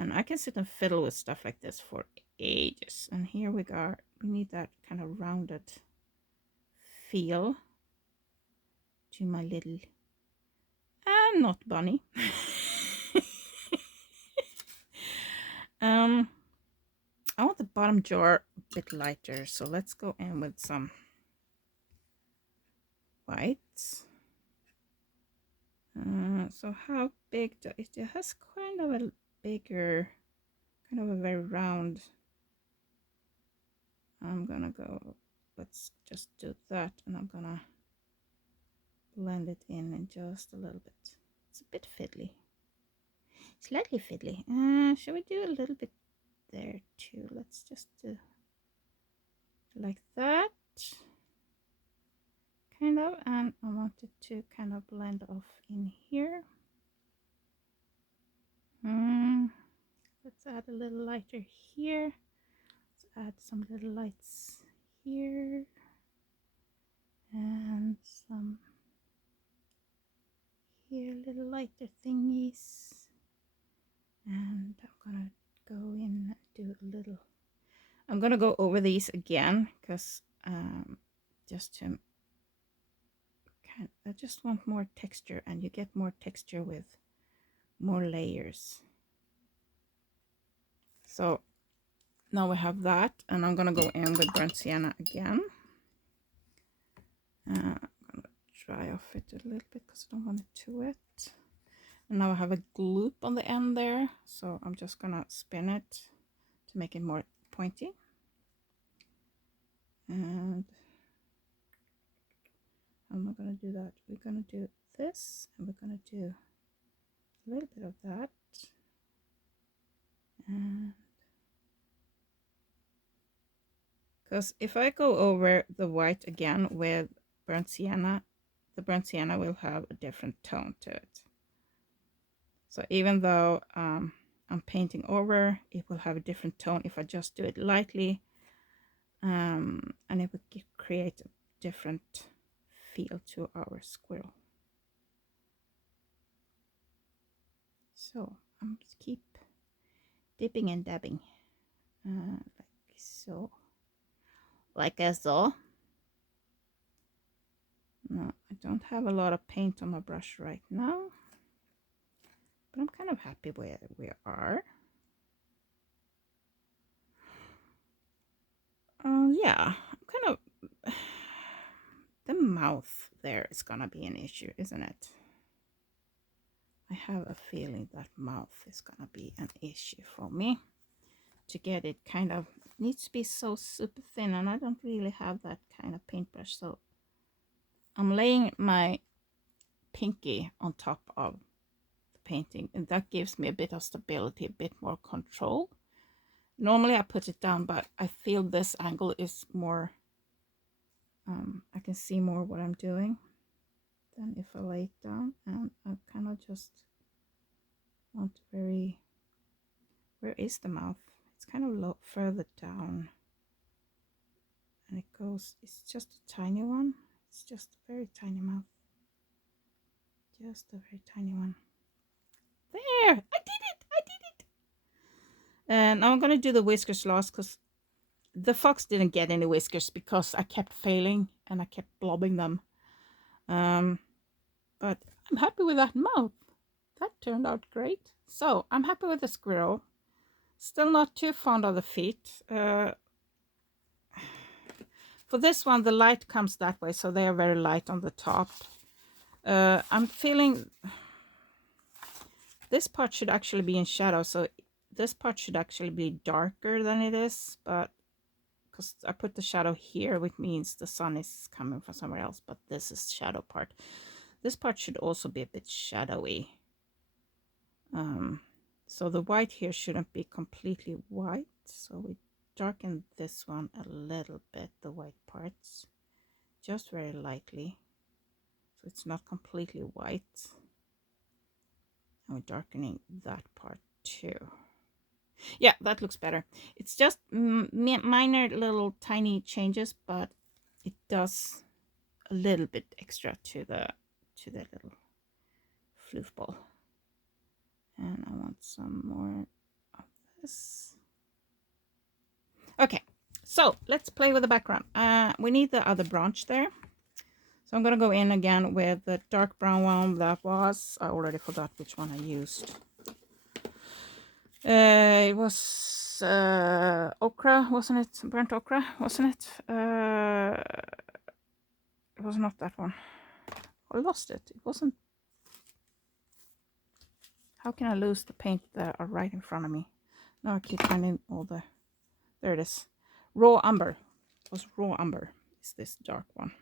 And I can sit and fiddle with stuff like this for ages. And here we go. We need that kind of rounded feel to my little, not bunny. I want the bottom jar a bit lighter, so let's go in with some whites. So how big it has kind of a bigger, kind of a very round. I'm gonna go, let's just do that, and I'm gonna blend it in just a little bit. It's a bit fiddly, slightly fiddly. Shall we do a little bit there too? Let's just do like that, kind of, and I want it to kind of blend off in here. Let's add a little lighter here. Let's add some little lights here and some here, little lighter thingies. And I'm gonna go in and do a little. I'm gonna go over these again because just to I just want more texture, and you get more texture with more layers. So now we have that, and I'm gonna go in with burnt sienna again. I'm gonna dry off it a little bit because I don't want it too wet. And now I have a gloop on the end there, so I'm just gonna spin it to make it more pointy. And how am I gonna do that? We're gonna do this, and we're gonna do a little bit of that. And because if I go over the white again with burnt sienna, the burnt sienna will have a different tone to it. So even though I'm painting over, it will have a different tone if I just do it lightly, and it will create a different feel to our squirrel. So I'm just keep dipping and dabbing, like so. Like so. No, I don't have a lot of paint on my brush right now, but I'm kind of happy where we are. Yeah, I'm kind of the mouth there is gonna be an issue, isn't it? I have a feeling that mouth is gonna be an issue for me to get it kind of, it needs to be so super thin, and I don't really have that kind of paintbrush, so I'm laying my pinky on top of the painting, and that gives me a bit of stability, a bit more control. Normally I put it down, but I feel this angle is more, I can see more what I'm doing than if I lay it down. And I kind of just want very, where is the mouth? It's kind of low, further down, and it goes, it's just a tiny one. It's just a very tiny mouth, just a very tiny one. There, I did it, I did it. And now I'm gonna do the whiskers last, because the fox didn't get any whiskers because I kept failing and I kept blobbing them. But I'm happy with that mouth. That turned out great. So I'm happy with the squirrel. Still not too fond of the feet. For this one, the light comes that way, so they are very light on the top. I'm feeling this part should actually be in shadow, so this part should actually be darker than it is, but because I put the shadow here, which means the sun is coming from somewhere else, but this is shadow part. This part should also be a bit shadowy. So the white here shouldn't be completely white, so we darken this one a little bit, the white parts, just very lightly, so it's not completely white. And we're darkening that part too. Yeah, that looks better. It's just minor little tiny changes, but it does a little bit extra to the little floof ball. And I want some more of this. Okay, so let's play with the background. We need the other branch there. So I'm gonna go in again with the dark brown one that was, I already forgot which one I used. It was ochre, wasn't it? Burnt ochre, wasn't it? It was not that one. I lost it. It wasn't. How can I lose the paint that are right in front of me? Now I keep finding all the. There it is. Raw umber. It was raw umber. Is this dark one?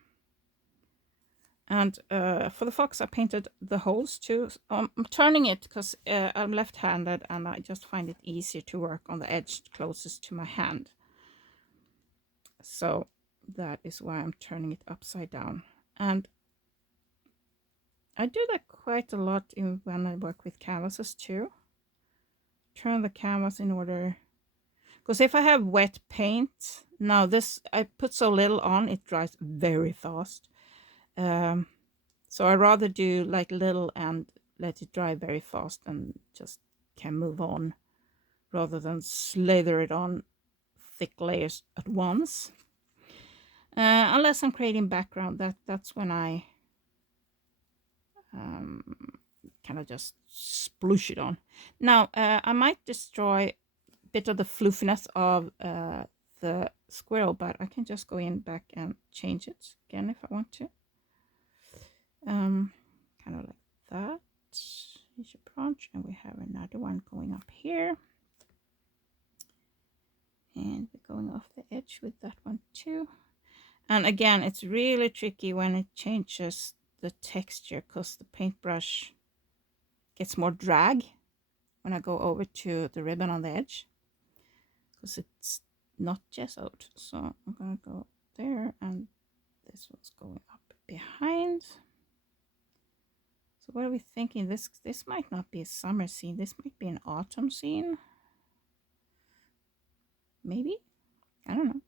And for the fox, I painted the holes too. I'm turning it because I'm left-handed, and I just find it easier to work on the edge closest to my hand. So that is why I'm turning it upside down. And I do that quite a lot when I work with canvases too. Turn the canvas in order, because if I have wet paint, now this, I put so little on, it dries very fast. So So I rather do like little and let it dry very fast and just can move on, rather than slather it on thick layers at once. Unless I'm creating background, that's when I kind of just sploosh it on. Now, I might destroy a bit of the floofiness of the squirrel, but I can just go in back and change it again if I want to. Kind of like that. Here's your branch, and we have another one going up here. And we're going off the edge with that one too. And again, it's really tricky when it changes the texture, because the paintbrush gets more drag when I go over to the ribbon on the edge, because it's not gessoed. So I'm gonna go there, and this one's going up behind. So what are we thinking? This might not be a summer scene. This might be an autumn scene. Maybe? I don't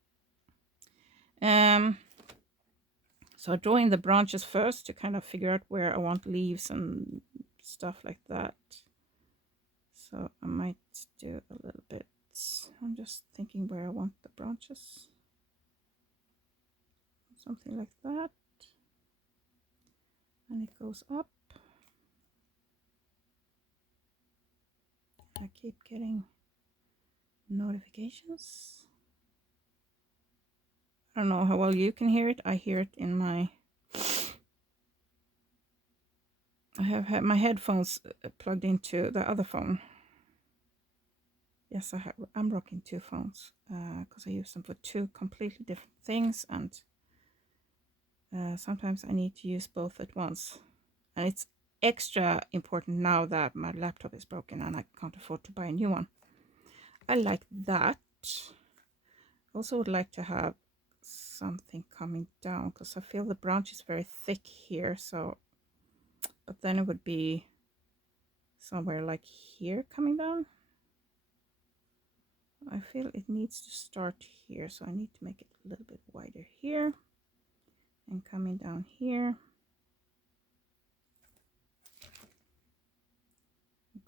know. So I'm drawing the branches first to kind of figure out where I want leaves and stuff like that. So I might do a little bit. I'm just thinking where I want the branches. Something like that. And it goes up. I keep getting notifications. I don't know how well you can hear it. I hear it in my... I have had my headphones plugged into the other phone. Yes, I'm rocking two phones because I use them for two completely different things, and sometimes I need to use both at once. And it's extra important now that my laptop is broken and I can't afford to buy a new one. I like that. Also would like to have something coming down, because I feel the branch is very thick here. So, but then it would be somewhere like here coming down. I feel it needs to start here, so I need to make it a little bit wider here and coming down here.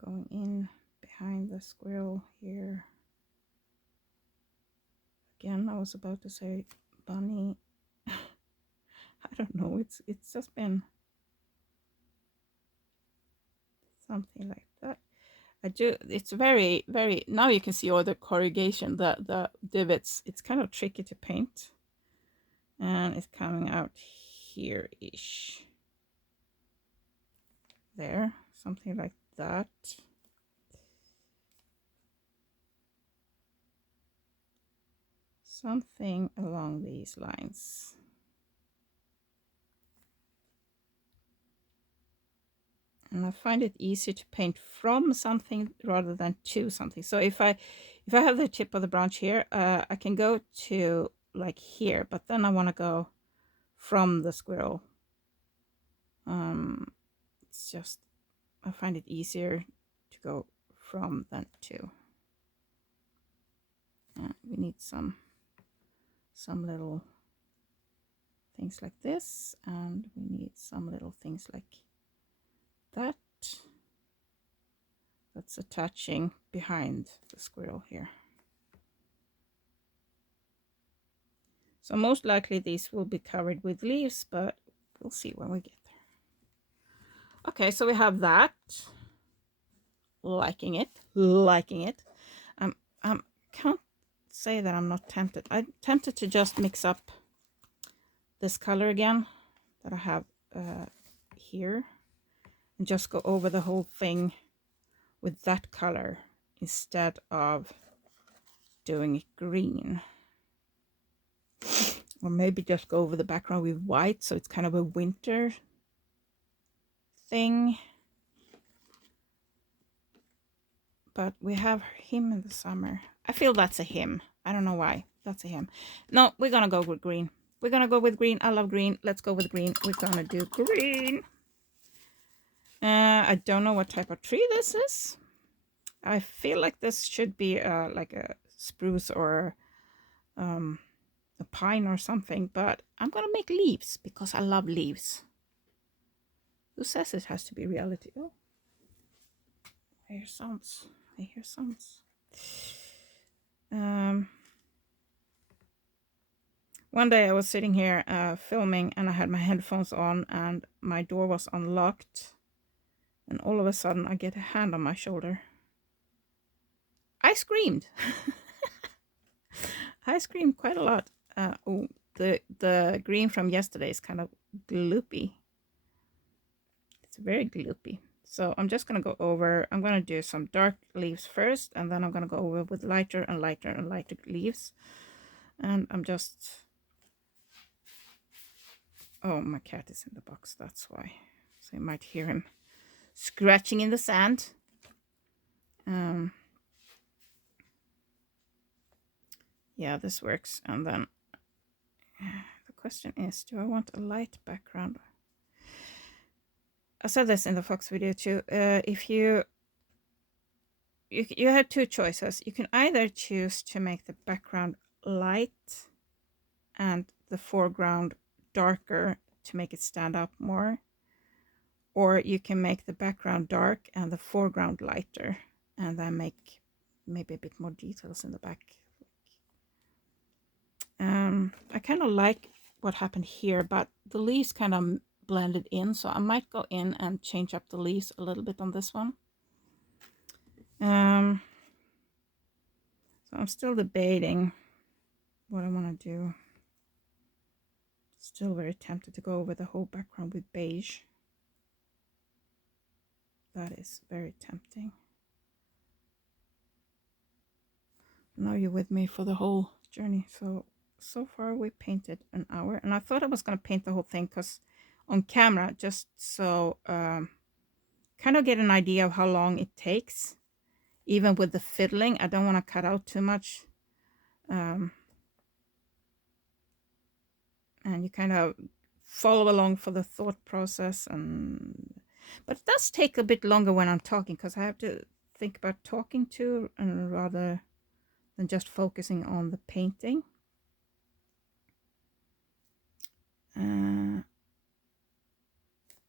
Going in behind the squirrel here. Again, I was about to say bunny. I don't know, it's just been something like that. It's very, very, now you can see all the corrugation, the divots. It's kind of tricky to paint. And it's coming out here-ish. There, something like that. Something along these lines. And I find it easier to paint from something rather than to something. So if I have the tip of the branch here, I can go to like here, but then I want to go from the squirrel. It's just, I find it easier to go from than to. We need some little things like this, and we need some little things like that. That's attaching behind the squirrel here. So most likely these will be covered with leaves, but we'll see when we get there. Okay, so we have that. Liking it. Can't say that I'm not tempted. I'm tempted to just mix up this color again that I have here, and just go over the whole thing with that color instead of doing it green. Or maybe just go over the background with white, so it's kind of a winter thing. But we have him in the summer. I feel that's a him. I don't know why. That's a him. No, we're gonna go with green. We're gonna go with green. I love green. Let's go with green. We're gonna do green. I don't know what type of tree this is. I feel like this should be like a spruce or a pine or something, but I'm gonna make leaves because I love leaves. Who says it has to be reality? Oh, I hear sounds. I hear sounds. One day I was sitting here filming, and I had my headphones on, and my door was unlocked, and all of a sudden I get a hand on my shoulder. I screamed. I screamed quite a lot. Oh, the green from yesterday is kind of gloopy. It's very gloopy. So I'm just going to go over, I'm going to do some dark leaves first, and then I'm going to go over with lighter and lighter and lighter leaves. And I'm just, oh, my cat is in the box, that's why. So you might hear him scratching in the sand. Yeah, this works. And then the question is, do I want a light background? I said this in the Fox video too. If you have two choices. You can either choose to make the background light and the foreground darker to make it stand out more, or you can make the background dark and the foreground lighter, and then make maybe a bit more details in the back. I kind of like what happened here, but the leaves kind of blended in, so I might go in and change up the leaves a little bit on this one. So I'm still debating what I want to do. Still very tempted to go over the whole background with beige. That is very tempting. Now you're with me for the whole journey. So far we painted an hour, and I thought I was going to paint the whole thing because on camera, just so kind of get an idea of how long it takes, even with the fiddling. I don't want to cut out too much, and you kind of follow along for the thought process. But it does take a bit longer when I'm talking, because I have to think about talking too, and rather than just focusing on the painting.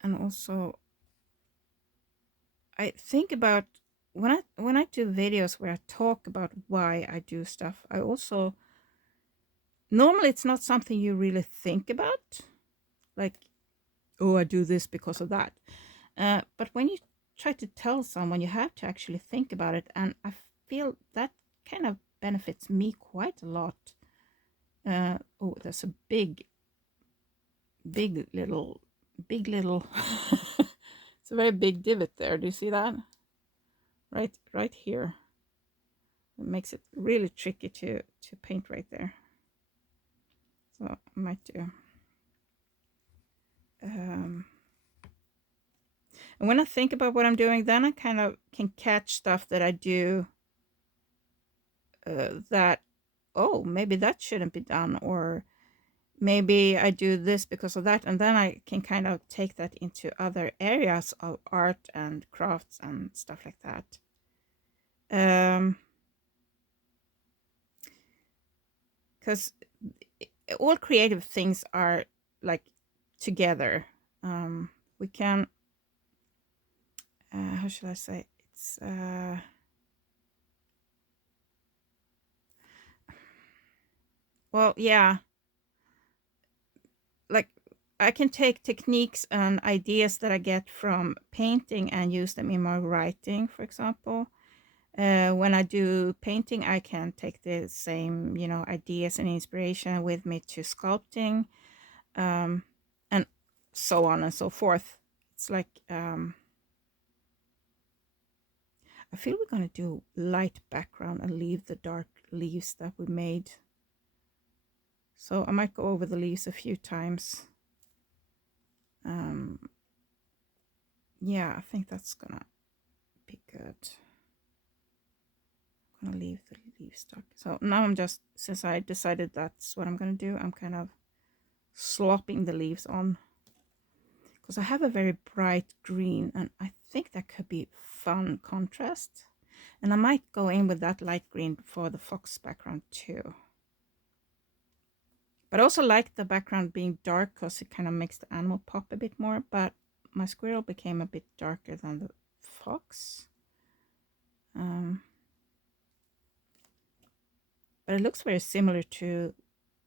And also I think about when I do videos where I talk about why I do stuff, I also normally it's not something you really think about, like, oh, I do this because of that. But when you try to tell someone, you have to actually think about it, and I feel that kind of benefits me quite a lot. Oh, there's a big little it's a very big divot there. Do you see that? Right here. It makes it really tricky to paint right there. So I might do. And when I think about what I'm doing, then I kind of can catch stuff that I do that, oh, maybe that shouldn't be done, or maybe I do this because of that, and then I can kind of take that into other areas of art and crafts and stuff like that. Because all creative things are like together. We can, how should I say, it's well, yeah, like I can take techniques and ideas that I get from painting and use them in my writing, for example. When I do painting, I can take the same, ideas and inspiration with me to sculpting, and so on and so forth. It's like, I feel we're going to do light background and leave the dark leaves that we made. So I might go over the leaves a few times. Yeah, I think that's gonna be good. I'm gonna leave the leaves dark. So now I'm just, since I decided that's what I'm gonna do, I'm kind of slopping the leaves on, because I have a very bright green, and I think that could be fun contrast. And I might go in with that light green for the fox background too. But I also like the background being dark because it kind of makes the animal pop a bit more. But my squirrel became a bit darker than the fox. But it looks very similar to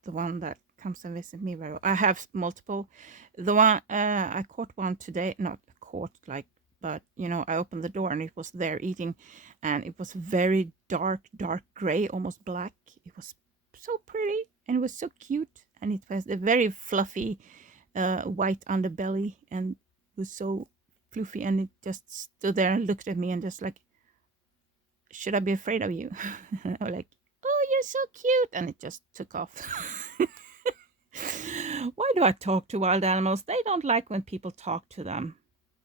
the one that comes and visit me very well. I have multiple. The one I caught one today, not caught like, but you know, I opened the door and it was there eating, and it was very dark gray, almost black. It was so pretty and it was so cute, and it was a very fluffy white underbelly and was so fluffy, and it just stood there and looked at me and just like, should I be afraid of you? I was like, oh, you're so cute, and it just took off. Why do I talk to wild animals? They don't like when people talk to them.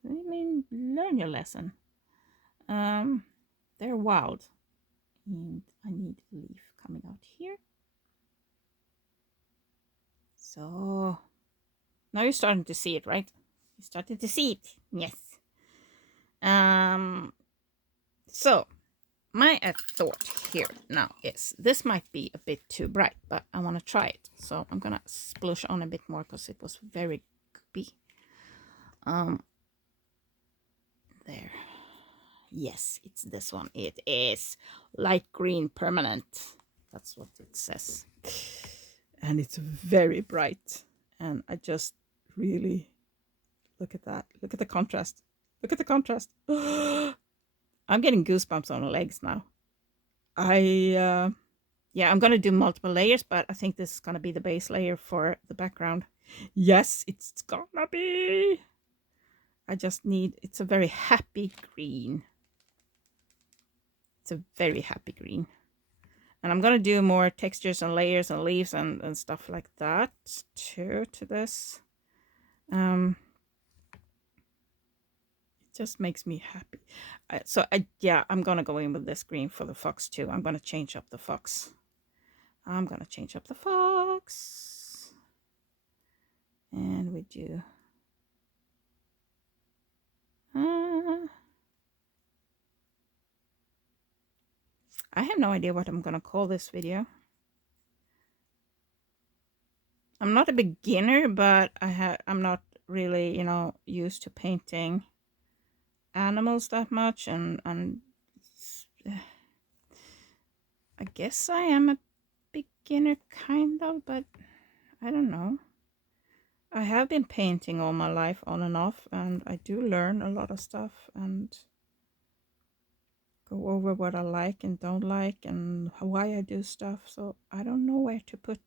I mean, learn your lesson. They're wild. And I need a leaf coming out here. So now you're starting to see it, right? You're starting to see it. Yes. So my thought here now is this might be a bit too bright, but I want to try it. So I'm gonna splosh on a bit more because it was very goopy. There. Yes, it's this one. It is light green permanent. That's what it says. And it's very bright. And I just really look at that. Look at the contrast. Look at the contrast. I'm getting goosebumps on the legs now. Yeah, I'm going to do multiple layers, but I think this is going to be the base layer for the background. Yes, it's going to be. I just need, it's a very happy green. It's a very happy green. And I'm going to do more textures and layers and leaves and stuff like that too to this. It just makes me happy. Yeah, I'm going to go in with this green for the fox too. I'm going to change up the fox. I'm going to change up the fox. And we do. I have no idea what I'm going to call this video. I'm not a beginner, but I'm not really, you know, used to painting animals that much, and I guess I am a beginner kind of, but I don't know. I have been painting all my life on and off, and I do learn a lot of stuff and go over what I like and don't like and why I do stuff. So I don't know where to put.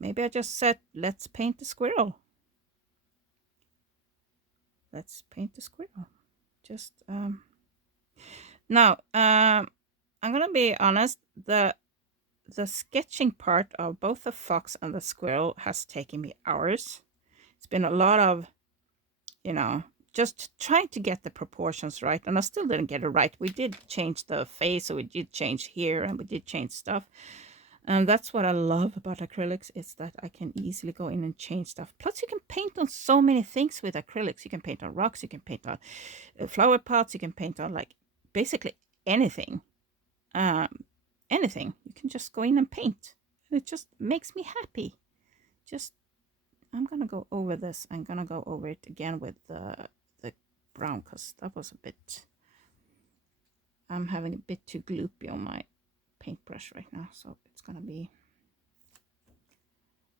Maybe I just said, let's paint the squirrel. Let's paint the squirrel. Just now, I'm gonna be honest. The sketching part of both the fox and the squirrel has taken me hours. It's been a lot of, you know, just trying to get the proportions right, and I still didn't get it right. We did change the face, so we did change here, and we did change stuff. And that's what I love about acrylics, is that I can easily go in and change stuff. Plus, you can paint on so many things with acrylics. You can paint on rocks, you can paint on flower pots, you can paint on like basically anything. Anything. You can just go in and paint. It just makes me happy. Just, I'm gonna go over this. I'm gonna go over it again with the brown, because that was a bit, I'm having a bit too gloopy on my paintbrush right now, so it's gonna be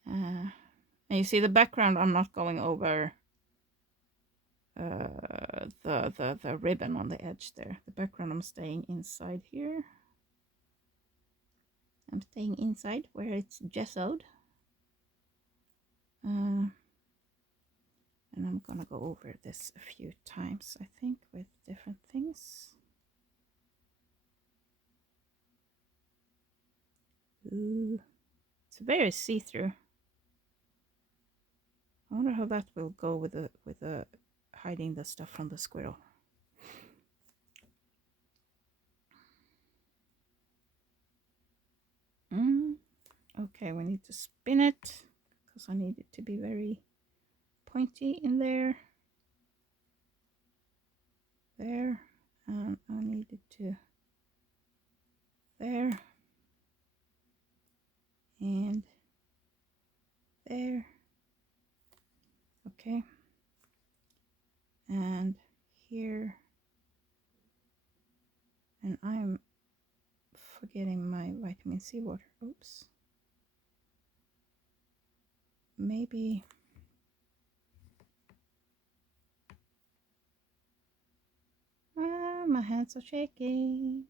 and you see the background, I'm not going over the ribbon on the edge there. The background, I'm staying inside here. I'm staying inside where it's gessoed. And I'm gonna go over this a few times, I think, with different things. Ooh, it's very see-through. I wonder how that will go with the hiding the stuff from the squirrel. Okay, we need to spin it because I need it to be very pointy in there. There, and I need it to there and there Okay. And here, and I'm forgetting my vitamin C water. Oops. Maybe my hands are shaking.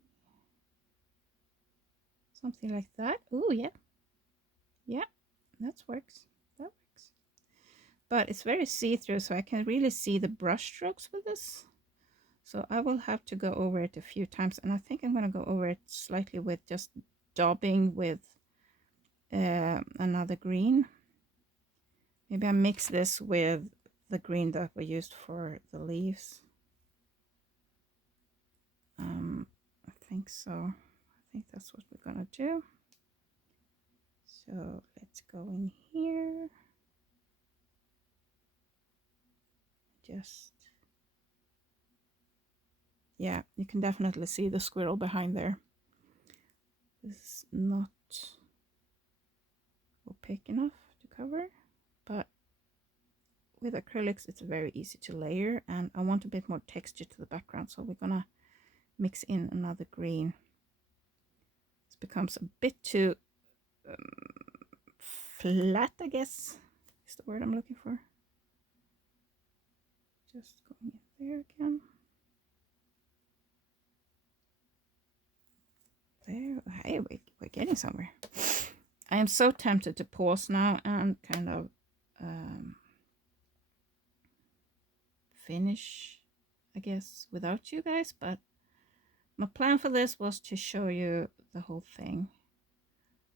Something like that. Oh yeah. Yeah, that works. That works. But it's very see-through, so I can really see the brush strokes with this. So I will have to go over it a few times, and I think I'm going to go over it slightly with just daubing with another green. Maybe I mix this with the green that we used for the leaves. I think so. I think that's what we're going to do. So let's go in here. Just, yeah, you can definitely see the squirrel behind there. This is not opaque enough to cover, but with acrylics it's very easy to layer, and I want a bit more texture to the background, so we're gonna mix in another green. This becomes a bit too flat, I guess is the word I'm looking for. Just going in there again. There, hey, we're getting somewhere. I am so tempted to pause now and kind of finish, I guess, without you guys, but my plan for this was to show you the whole thing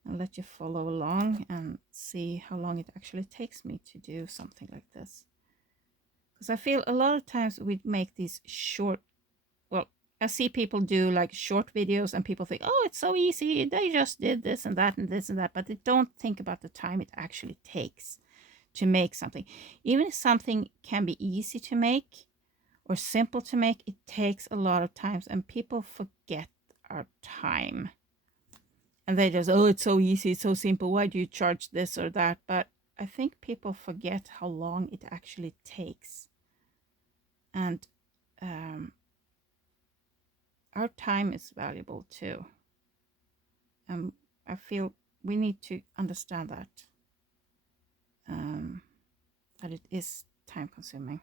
and let you follow along and see how long it actually takes me to do something like this. Because I feel a lot of times we make these short, well, I see people do like short videos and people think, oh, it's so easy, they just did this and that and this and that, but they don't think about the time it actually takes to make something. Even if something can be easy to make or simple to make, it takes a lot of times, and people forget our time. And they just, oh, it's so easy, it's so simple, why do you charge this or that? But I think people forget how long it actually takes. And our time is valuable too. And I feel we need to understand that. That it is time consuming.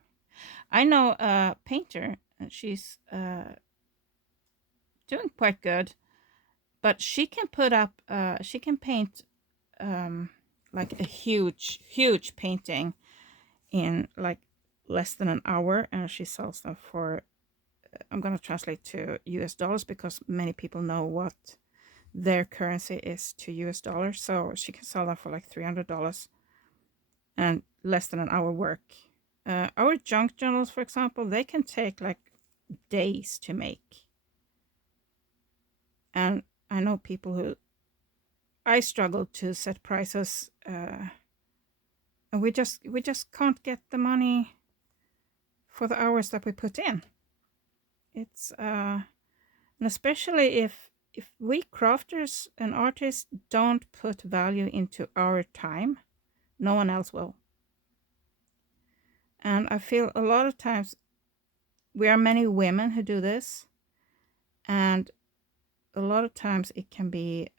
I know a painter, and she's doing quite good, but she can put up, she can paint like a huge painting in like less than an hour, and she sells them for, I'm going to translate to US dollars because many people know what their currency is to US dollars. So she can sell them for like $300 and less than an hour work. Our junk journals, for example, they can take like days to make. And I know people who, I struggle to set prices, and we just can't get the money for the hours that we put in. It's and especially if we crafters and artists don't put value into our time, no one else will. And I feel a lot of times we are many women who do this, and a lot of times it can be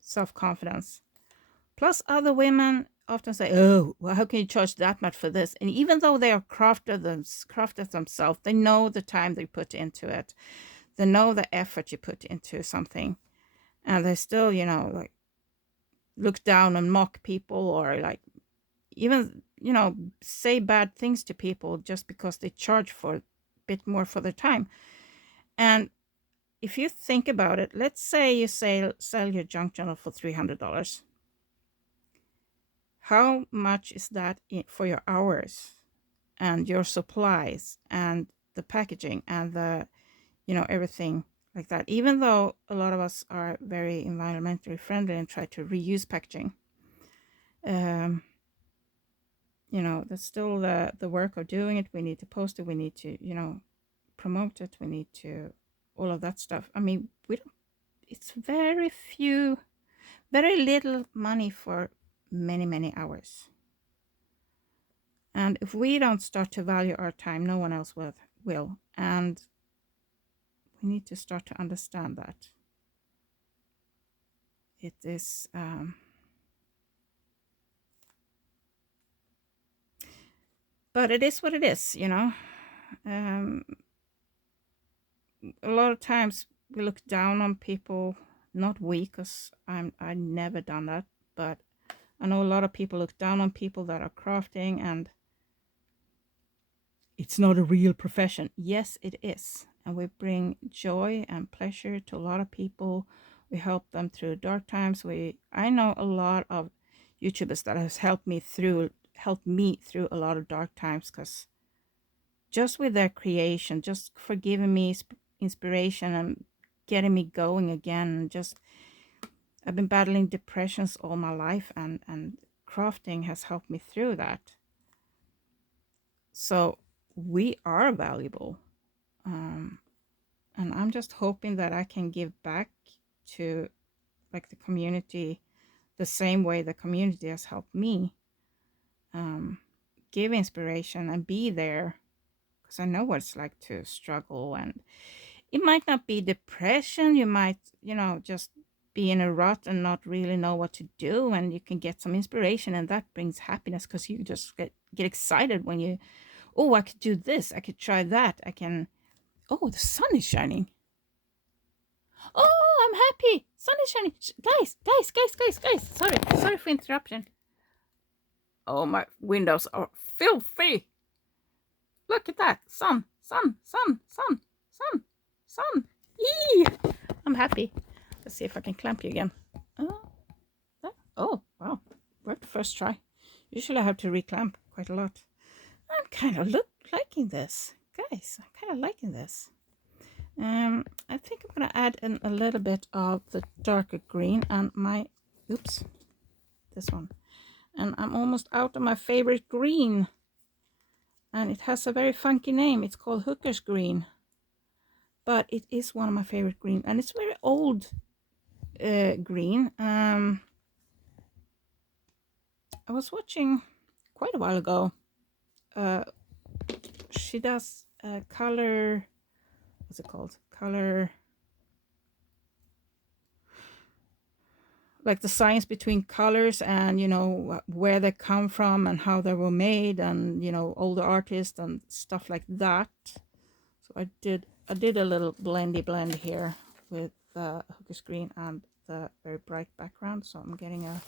self-confidence. Plus other women often say, oh, well, how can you charge that much for this? And even though they are crafters themselves, they know the time they put into it. They know the effort you put into something. And they still, you know, like look down and mock people, or like even, you know, say bad things to people just because they charge for a bit more for their time. And if you think about it, let's say you sell your junk journal for $300. How much is that for your hours and your supplies and the packaging and the, you know, everything like that? Even though a lot of us are very environmentally friendly and try to reuse packaging, you know, that's still the work of doing it. We need to post it. We need to, you know, promote it. We need to, all of that stuff. I mean, we don't, it's very little money for many hours. And if we don't start to value our time, no one else will. And we need to start to understand that it is but it is what it is, you know. A lot of times we look down on people, not we, because I never done that, but I know a lot of people look down on people that are crafting, and it's not a real profession. Yes, it is. And we bring joy and pleasure to a lot of people. We help them through dark times. I know a lot of YouTubers that has helped me through a lot of dark times, because just with their creation, just for giving me inspiration and getting me going again. I've been battling depressions all my life, and crafting has helped me through that. So we are valuable. And I'm just hoping that I can give back to like the community the same way the community has helped me. Give inspiration and be there, because I know what it's like to struggle. And it might not be depression. You might, just be in a rut and not really know what to do, and you can get some inspiration, and that brings happiness, because you just get excited when you, oh, I could do this, I could try that, I can, oh, the sun is shining. Oh, I'm happy. Sun is shining. Guys. Sorry for interruption. Oh, my windows are filthy. Look at that. Sun. Eee! I'm happy. Let's see if I can clamp you again. Oh, wow. Worked first try. Usually I have to reclamp quite a lot. I'm kind of liking this. Guys, I'm kind of liking this. I think I'm going to add in a little bit of the darker green and this one. And I'm almost out of my favorite green. And it has a very funky name. It's called Hooker's Green. But it is one of my favorite green. And it's very old green. I was watching quite a while ago. She does color, what's it called? Color, like the science between colors, and where they come from and how they were made, and older artists and stuff like that. So I did a little blend here with the Hooker's Green and the very bright background. So I'm getting a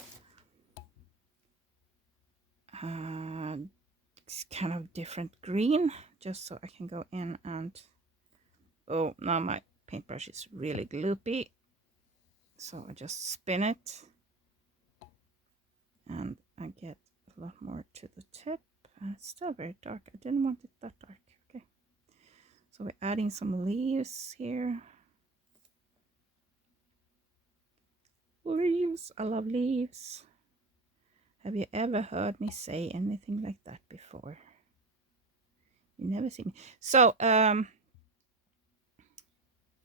kind of different green, just so I can go in and, oh, now my paintbrush is really gloopy. So I just spin it and I get a lot more to the tip, and it's still very dark. I didn't want it that dark. Okay, so we're adding some leaves here. Leaves, I love leaves. Have you ever heard me say anything like that before? You never seen me. So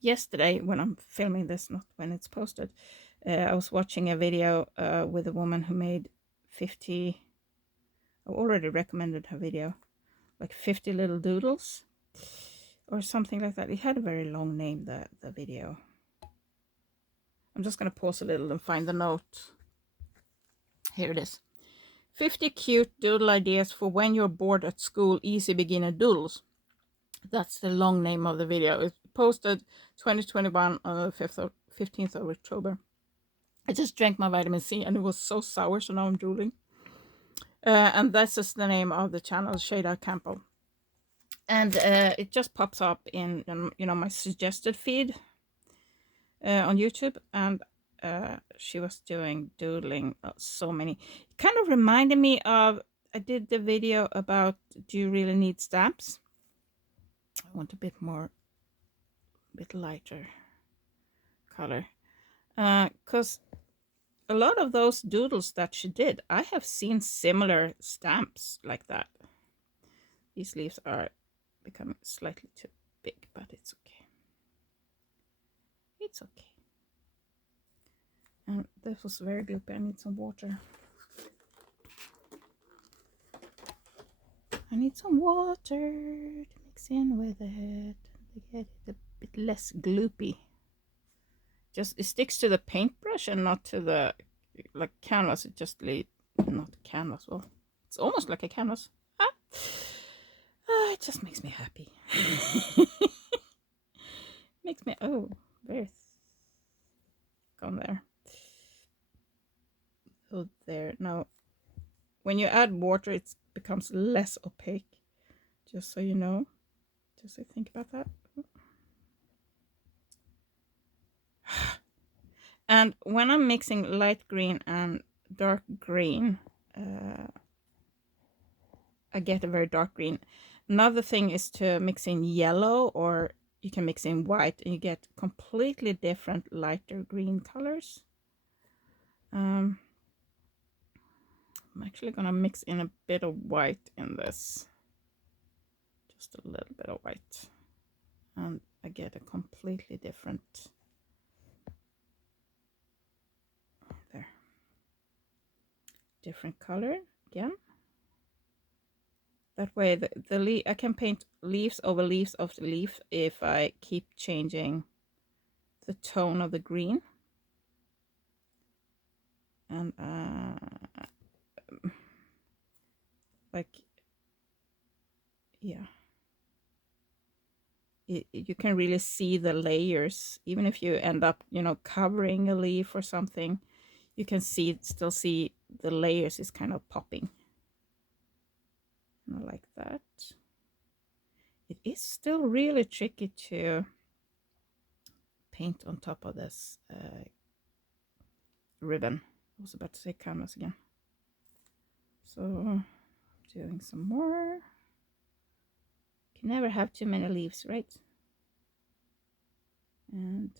yesterday, when I'm filming this, not when it's posted, I was watching a video with a woman who made 50, I already recommended her video, like 50 little doodles or something like that. It had a very long name, the video. I'm just going to pause a little and find the note. Here it is. 50 cute doodle ideas for when you're bored at school, easy beginner doodles. That's the long name of the video. It's posted 2021 on the 15th of October. I just drank my vitamin C and it was so sour, so now I'm drooling. And this is the name of the channel, Shada Campbell. And it just pops up in my suggested feed on YouTube. And she was doing doodling so many. It kind of reminded me of, I did the video about, do you really need stamps? I want a bit lighter color, because a lot of those doodles that she did, I have seen similar stamps like that. These leaves are becoming slightly too big, but it's okay. It's okay. And this was very gloopy. I need some water. I need some water to mix in with it to get it a bit less gloopy. Just it sticks to the paintbrush and not to the like canvas. It just not canvas. Well, it's almost like a canvas. Ah. It just makes me happy. Makes me there's gone there. So there now. When you add water, it becomes less opaque. Just so you know. Just so think about that. And when I'm mixing light green and dark green, I get a very dark green. Another thing is to mix in yellow, or you can mix in white, and you get completely different lighter green colors. I'm actually gonna mix in a bit of white in this. Just a little bit of white. And I get a completely different different color again. That way the I can paint leaves over leaves of the leaf if I keep changing the tone of the green. And like, yeah, you can really see the layers. Even if you end up, you know, covering a leaf or something, you can still see the layers is kind of popping. And I like that. It is still really tricky to paint on top of this ribbon. I was about to say canvas again. So doing some more. Can never have too many leaves, right? And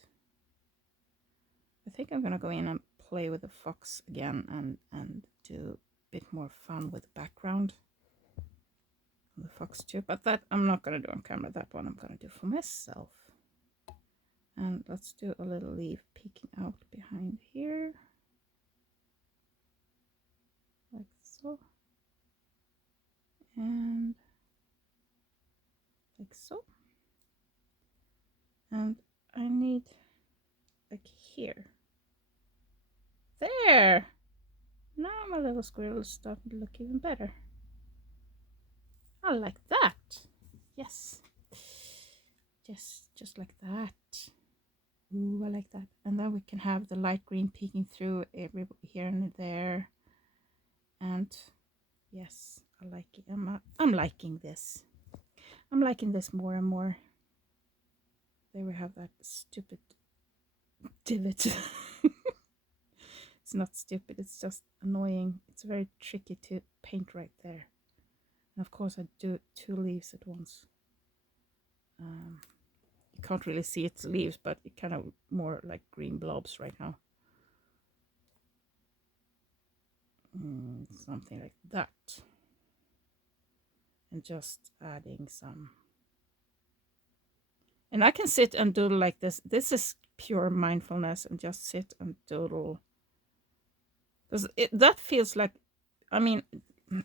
I think I'm gonna go in and play with the fox again and do a bit more fun with the background on the fox too. But that I'm not gonna do on camera. That one I'm gonna do for myself. And let's do a little leaf peeking out behind here, like so, and like so. And I need like here. There! Now my little squirrel is starting to look even better. I like that. Yes. Just like that. Ooh, I like that. And then we can have the light green peeking through every here and there. And yes, I like it. I'm liking this. I'm liking this more and more. There we have that stupid divot. It's not stupid, it's just annoying. It's very tricky to paint right there. And of course I do 2 leaves at once. You can't really see its leaves, but it kind of more like green blobs right now. Something like that. And just adding some. And I can sit and doodle like this. This is pure mindfulness, and just sit and doodle. Because that feels like, I mean,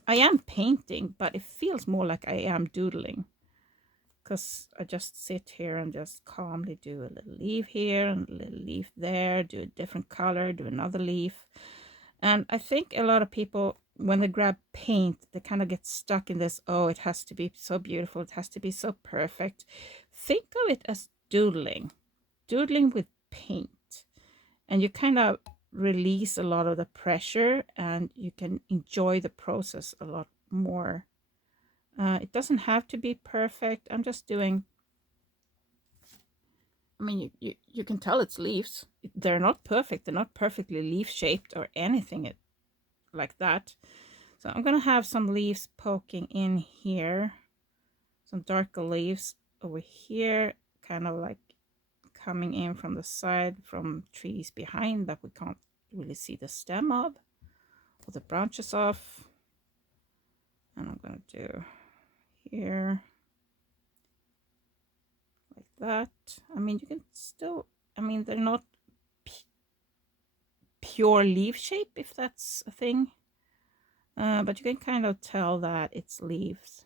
I am painting, but it feels more like I am doodling. Because I just sit here and just calmly do a little leaf here and a little leaf there, do a different color, do another leaf. And I think a lot of people, when they grab paint, they kind of get stuck in this, oh, it has to be so beautiful, it has to be so perfect. Think of it as doodling with paint. And you kind of release a lot of the pressure, and you can enjoy the process a lot more. It doesn't have to be perfect. I'm just doing, I mean, you can tell it's leaves. They're not perfect. They're not perfectly leaf shaped or anything like that. So I'm going to have some leaves poking in here. Some darker leaves over here, kind of like coming in from the side from trees behind that we can't really see the stem of or the branches of. And I'm going to do here like that. I mean, you can still, I mean, they're not pure leaf shape, if that's a thing, but you can kind of tell that it's leaves.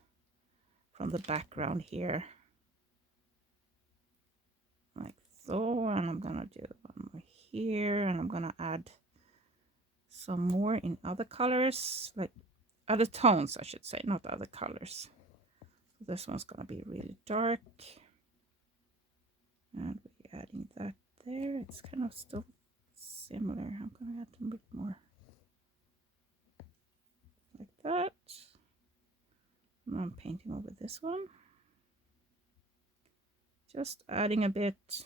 from the background here, like so. And I'm gonna do one more here, and I'm gonna add some more in other colors, like other tones, I should say, not other colors. This one's gonna be really dark, and we're adding that there. It's kind of still similar. I'm gonna add a bit more like that. Now I'm painting over this one, just adding a bit.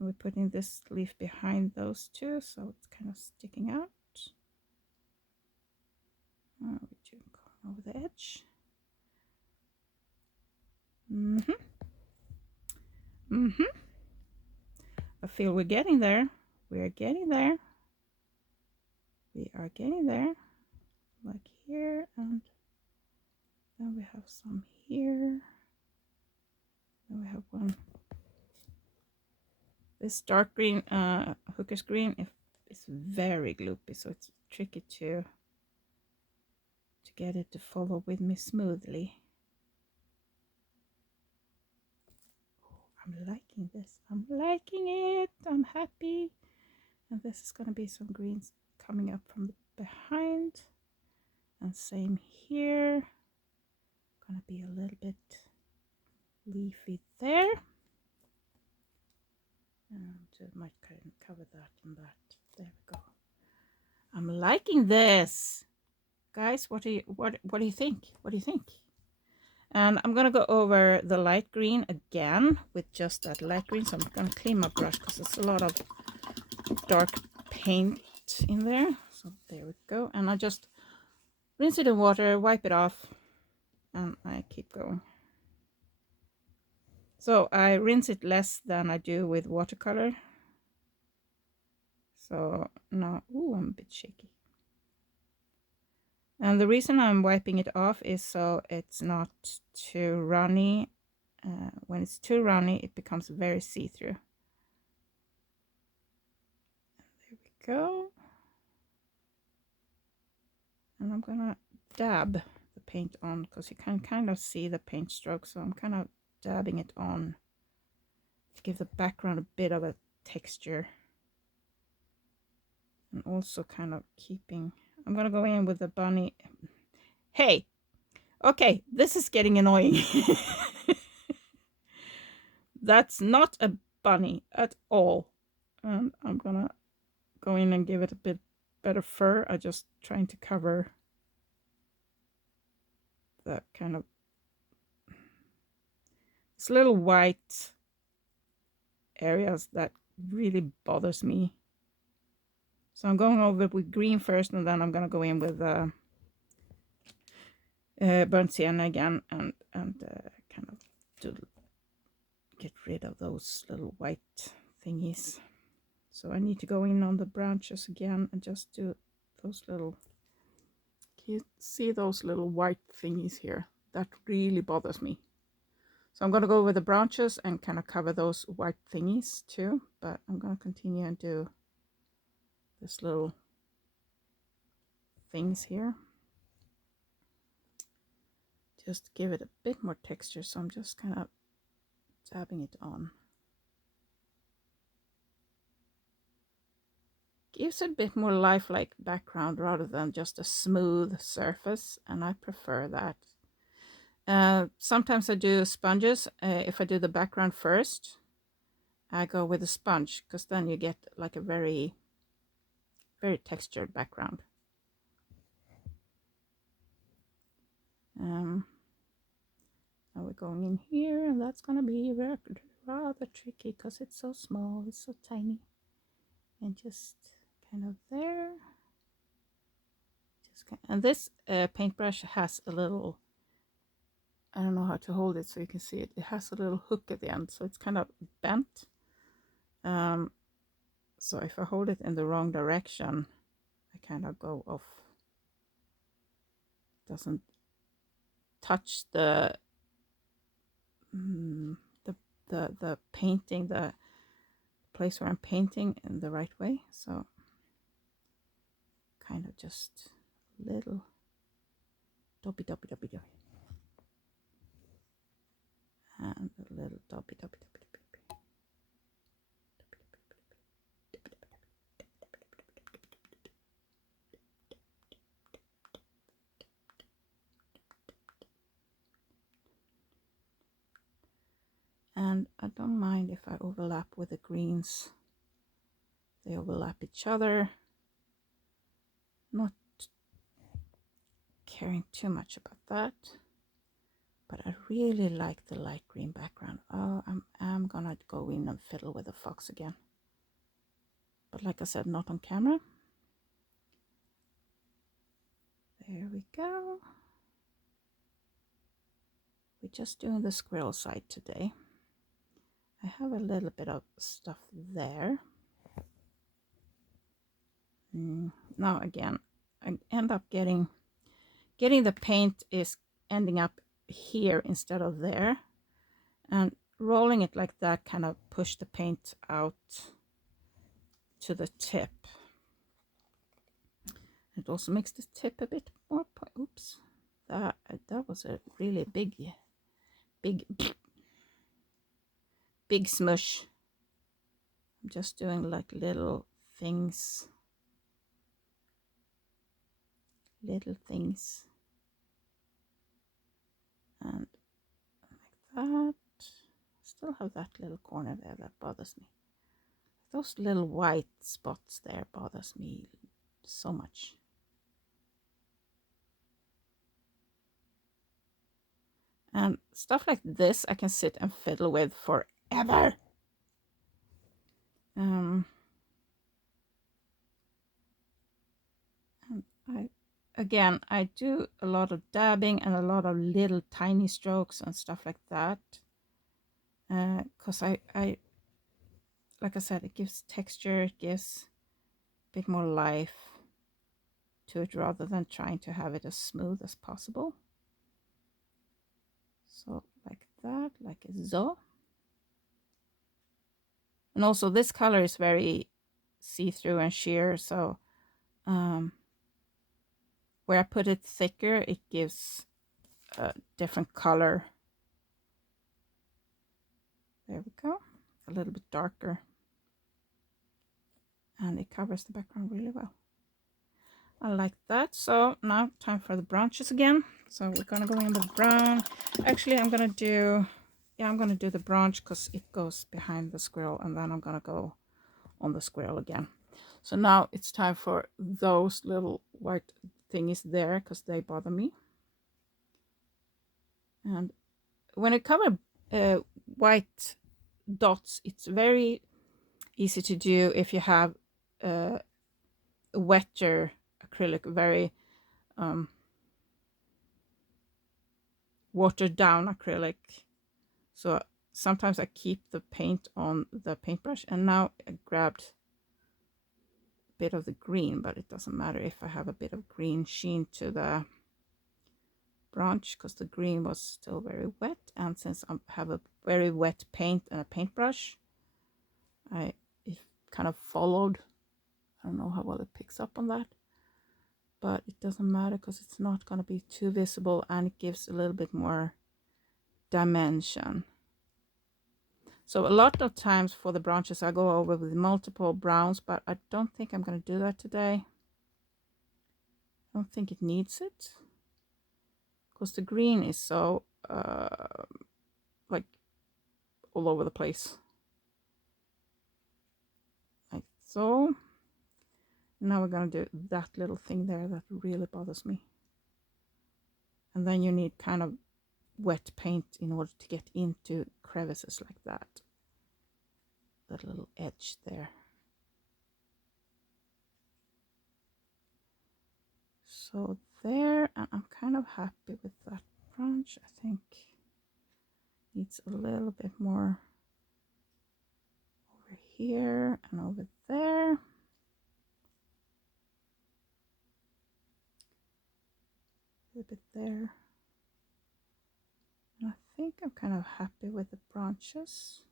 We're putting this leaf behind those two, so it's kind of sticking out. We do over the edge. I feel we're getting there. We are getting there. We are getting there. Like here, and then we have some here. Then we have one. This dark green, hooker's green, it's very gloopy, so it's tricky to get it to follow with me smoothly. I'm liking this. I'm liking it. I'm happy. And this is going to be some greens coming up from the behind. And same here. Going to be a little bit leafy there. And I might cover that and that. There we go. I'm liking this. Guys, what do you think? What do you think? And I'm gonna go over the light green again with just that light green. So I'm gonna clean my brush because there's a lot of dark paint in there. So there we go. And I just rinse it in water, wipe it off, and I keep going. So I rinse it less than I do with watercolor. So now, ooh, I'm a bit shaky. And the reason I'm wiping it off is so it's not too runny. When it's too runny, it becomes very see-through. There we go. And I'm gonna dab the paint on because you can kind of see the paint stroke. So I'm kind of dabbing it on to give the background a bit of a texture. And also kind of keeping, I'm gonna go in with the bunny. Hey, okay, this is getting annoying. That's not a bunny at all. And I'm gonna go in and give it a bit better fur. I'm just trying to cover that kind of, this little white areas that really bothers me. So I'm going over with green first, and then I'm gonna go in with burnt sienna again, and kind of get rid of those little white thingies. So I need to go in on the branches again and just do those little, can you see those little white thingies here? That really bothers me. So I'm going to go over the branches and kind of cover those white thingies too, but I'm going to continue and do this little things here. Just to give it a bit more texture, so I'm just kind of dabbing it on. Gives it a bit more lifelike background rather than just a smooth surface, and I prefer that. Sometimes I do sponges. If I do the background first, I go with a sponge because then you get like a very, very textured background. Now we're going in here, and that's gonna be rather tricky because it's so small, it's so tiny, and just kind of there. And this paintbrush has a little, I don't know how to hold it so you can see it. It has a little hook at the end, so it's kind of bent. So if I hold it in the wrong direction, I kind of go off. Doesn't touch the painting, the place where I'm painting in the right way. So kind of just little doppy. And a little dubby. And I don't mind if I overlap with the greens. They overlap each other. Not caring too much about that. But I really like the light green background. Oh, I'm gonna go in and fiddle with the fox again. But like I said, not on camera. There we go. We're just doing the squirrel side today. I have a little bit of stuff there. Now again, I end up getting the paint is ending up here instead of there, and rolling it like that kind of push the paint out to the tip. It also makes the tip a bit more oops, that was a really big smush. I'm just doing like little things and like that. Still have that little corner there that bothers me. Those little white spots there bothers me so much. And stuff like this I can sit and fiddle with forever. And I do a lot of dabbing and a lot of little tiny strokes and stuff like that. Because I like I said, it gives texture, it gives a bit more life to it rather than trying to have it as smooth as possible. So like that, like so. And also this color is very see-through and sheer, so where I put it thicker, it gives a different color. There we go. A little bit darker. And it covers the background really well. I like that. So now time for the branches again. So we're gonna go in with brown. Actually, I'm gonna do the branch because it goes behind the squirrel, and then I'm gonna go on the squirrel again. So now it's time for those little white thingies there because they bother me. And when it covers white dots, it's very easy to do if you have a wetter acrylic, very watered down acrylic. So sometimes I keep the paint on the paintbrush, and now I grabbed a bit of the green, but it doesn't matter if I have a bit of green sheen to the branch because the green was still very wet, and since I have a very wet paint and a paintbrush, it kind of followed. I don't know how well it picks up on that, but it doesn't matter because it's not going to be too visible, and it gives a little bit more dimension. So a lot of times for the branches I go over with multiple browns, but I don't think I'm going to do that today. I don't think it needs it because the green is so like all over the place, like so. Now we're going to do that little thing there that really bothers me, and then you need kind of wet paint in order to get into crevices like that little edge there. So there, and I'm kind of happy with that branch. I think needs a little bit more over here and over there. A little bit there. And I think I'm kind of happy with the branches.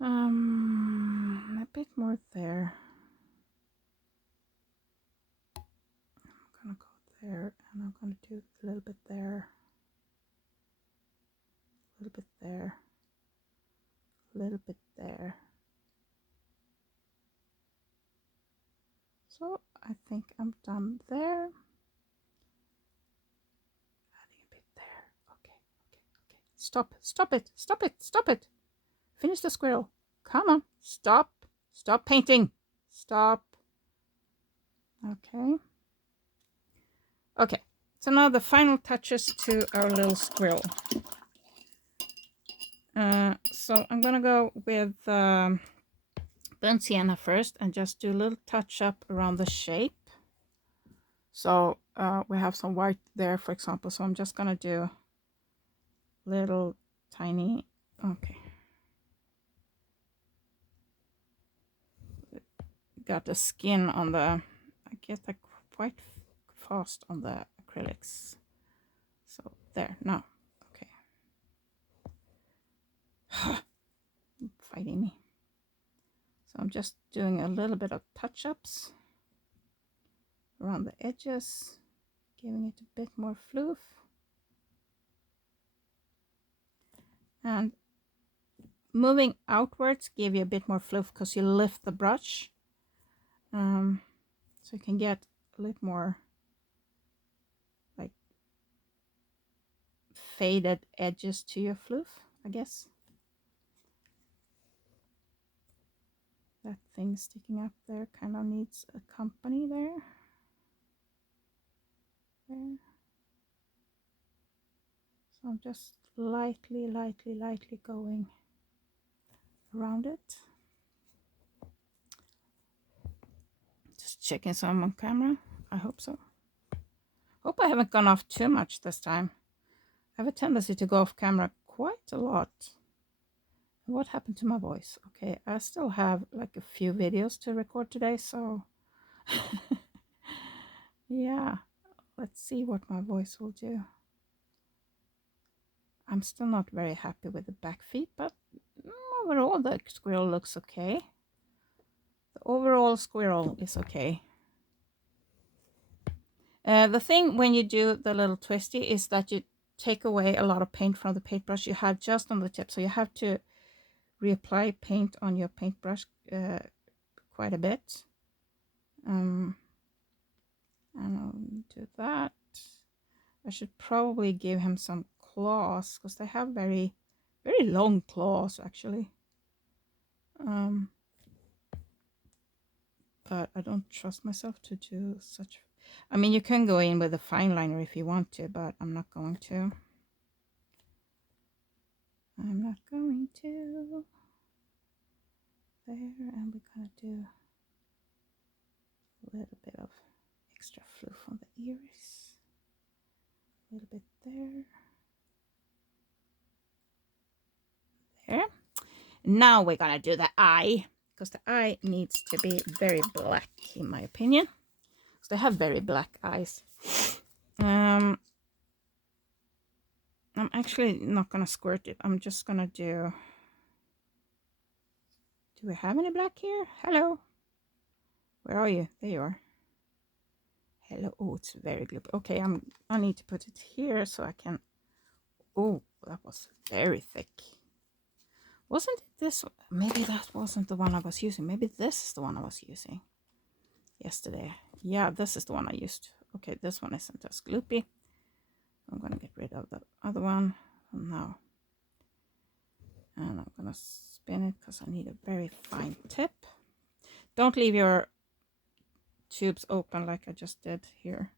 A bit more there. I'm gonna go there, and I'm going to do a little bit there, a little bit there, a little bit there. So I think I'm done there. Adding a bit there. Okay. Stop it, stop it, stop it. Finish the squirrel. Come on, stop painting. Stop. Okay, so now the final touches to our little squirrel. So I'm gonna go with burnt sienna first and just do a little touch up around the shape. So we have some white there, for example, so I'm just gonna do little tiny, okay. Got the skin on the, I get that quite fast on the acrylics. So there, now, okay. Fighting me. So I'm just doing a little bit of touch-ups around the edges, giving it a bit more fluff. And moving outwards give you a bit more fluff because you lift the brush. So you can get a little more like faded edges to your fluff, I guess. That thing sticking up there kind of needs a company there. There. So I'm just lightly going around it. Just checking some on camera. I hope so. Hope I haven't gone off too much this time. I have a tendency to go off camera quite a lot. What happened to my voice? Okay, I still have like a few videos to record today, so yeah, let's see what my voice will do. I'm still not very happy with the back feet, but overall the squirrel looks okay. The overall squirrel is okay. The thing when you do the little twisty is that you take away a lot of paint from the paintbrush you have just on the tip, so you have to reapply paint on your paintbrush quite a bit. And I'll do that. I should probably give him some claws because they have very long claws actually. But I don't trust myself to do such. I mean, you can go in with a fine liner if you want to, but I'm not going to. I'm not going to. There, and we're gonna do a little bit of extra fluff on the ears. A little bit there. There. Now we're gonna do the eye, because the eye needs to be very black in my opinion. Because they have very black eyes. I'm actually not gonna squirt it. I'm just gonna do. Do we have any black here? Hello. Where are you? There you are. Hello. Oh, it's very gloomy. Okay, I need to put it here so I can. Oh, that was very thick. Wasn't it this? Maybe that wasn't the one I was using. Maybe this is the one I was using yesterday. Yeah, this is the one I used. Okay, this one isn't as gloopy. I'm gonna get rid of the other one now. And I'm gonna spin it because I need a very fine tip. Don't leave your tubes open like I just did here.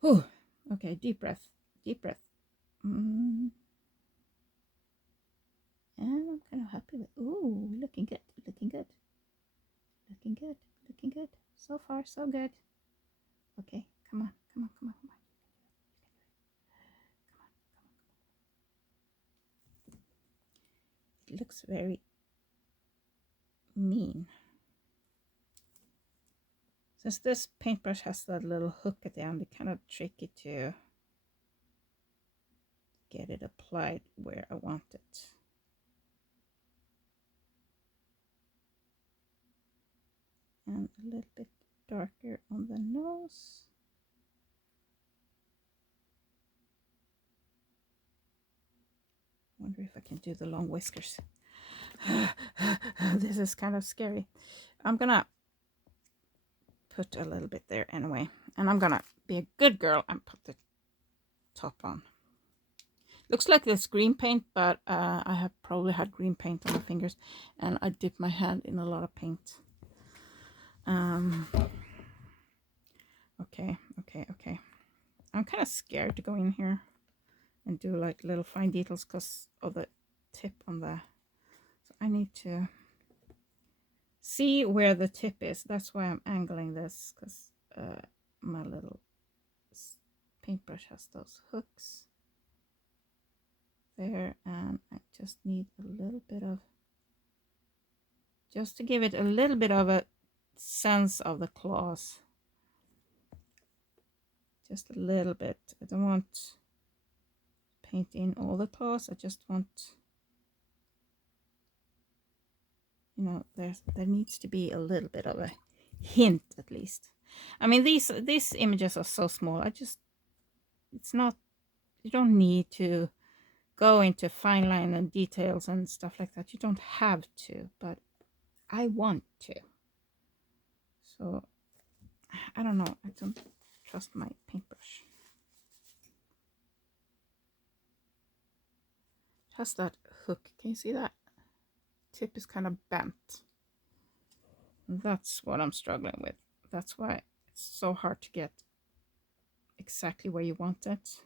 Whew. Okay, deep breath, deep breath. And I'm kind of happy with. Ooh, looking good, looking good, looking good, looking good. So far, so good. Okay, come on, come on, come on, come on. It looks very mean. Since this paintbrush has that little hook at the end, it's kind of tricky to get it applied where I want it. And a little bit darker on the nose. wonder if I can do the long whiskers. This is kind of scary. I'm gonna put a little bit there anyway, and I'm gonna be a good girl and put the top on. Looks like this green paint, but I have probably had green paint on my fingers, and I dipped my hand in a lot of paint. Okay. I'm kind of scared to go in here and do like little fine details because of the tip on the. So I need to see where the tip is. That's why I'm angling this, because my little paintbrush has those hooks there, and I just need a little bit of, just to give it a little bit of a sense of the claws. Just a little bit. I don't want paint in all the claws. I just want, you know, there needs to be a little bit of a hint at least. I mean, these images are so small. It's not, you don't need to go into fine line and details and stuff like that. You don't have to, but I want to. So I don't know. I don't trust my paintbrush. It has that hook. Can you see that? Tip is kind of bent. And that's what I'm struggling with. That's why it's so hard to get exactly where you want it.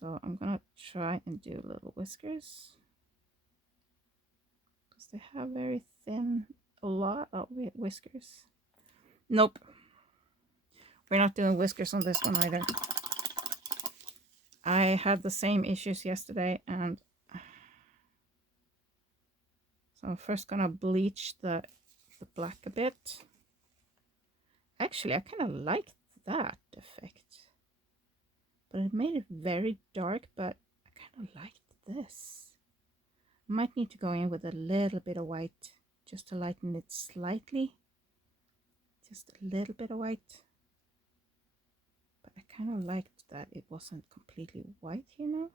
So I'm gonna try and do little whiskers, because they have very thin, a lot of whiskers. Nope, we're not doing whiskers on this one either. I had the same issues yesterday, and so I'm first gonna bleach the black a bit. Actually, I kind of liked that effect, but it made it very dark, but I kind of liked this. I might need to go in with a little bit of white just to lighten it slightly. Just a little bit of white. But I kind of liked that it wasn't completely white, you know?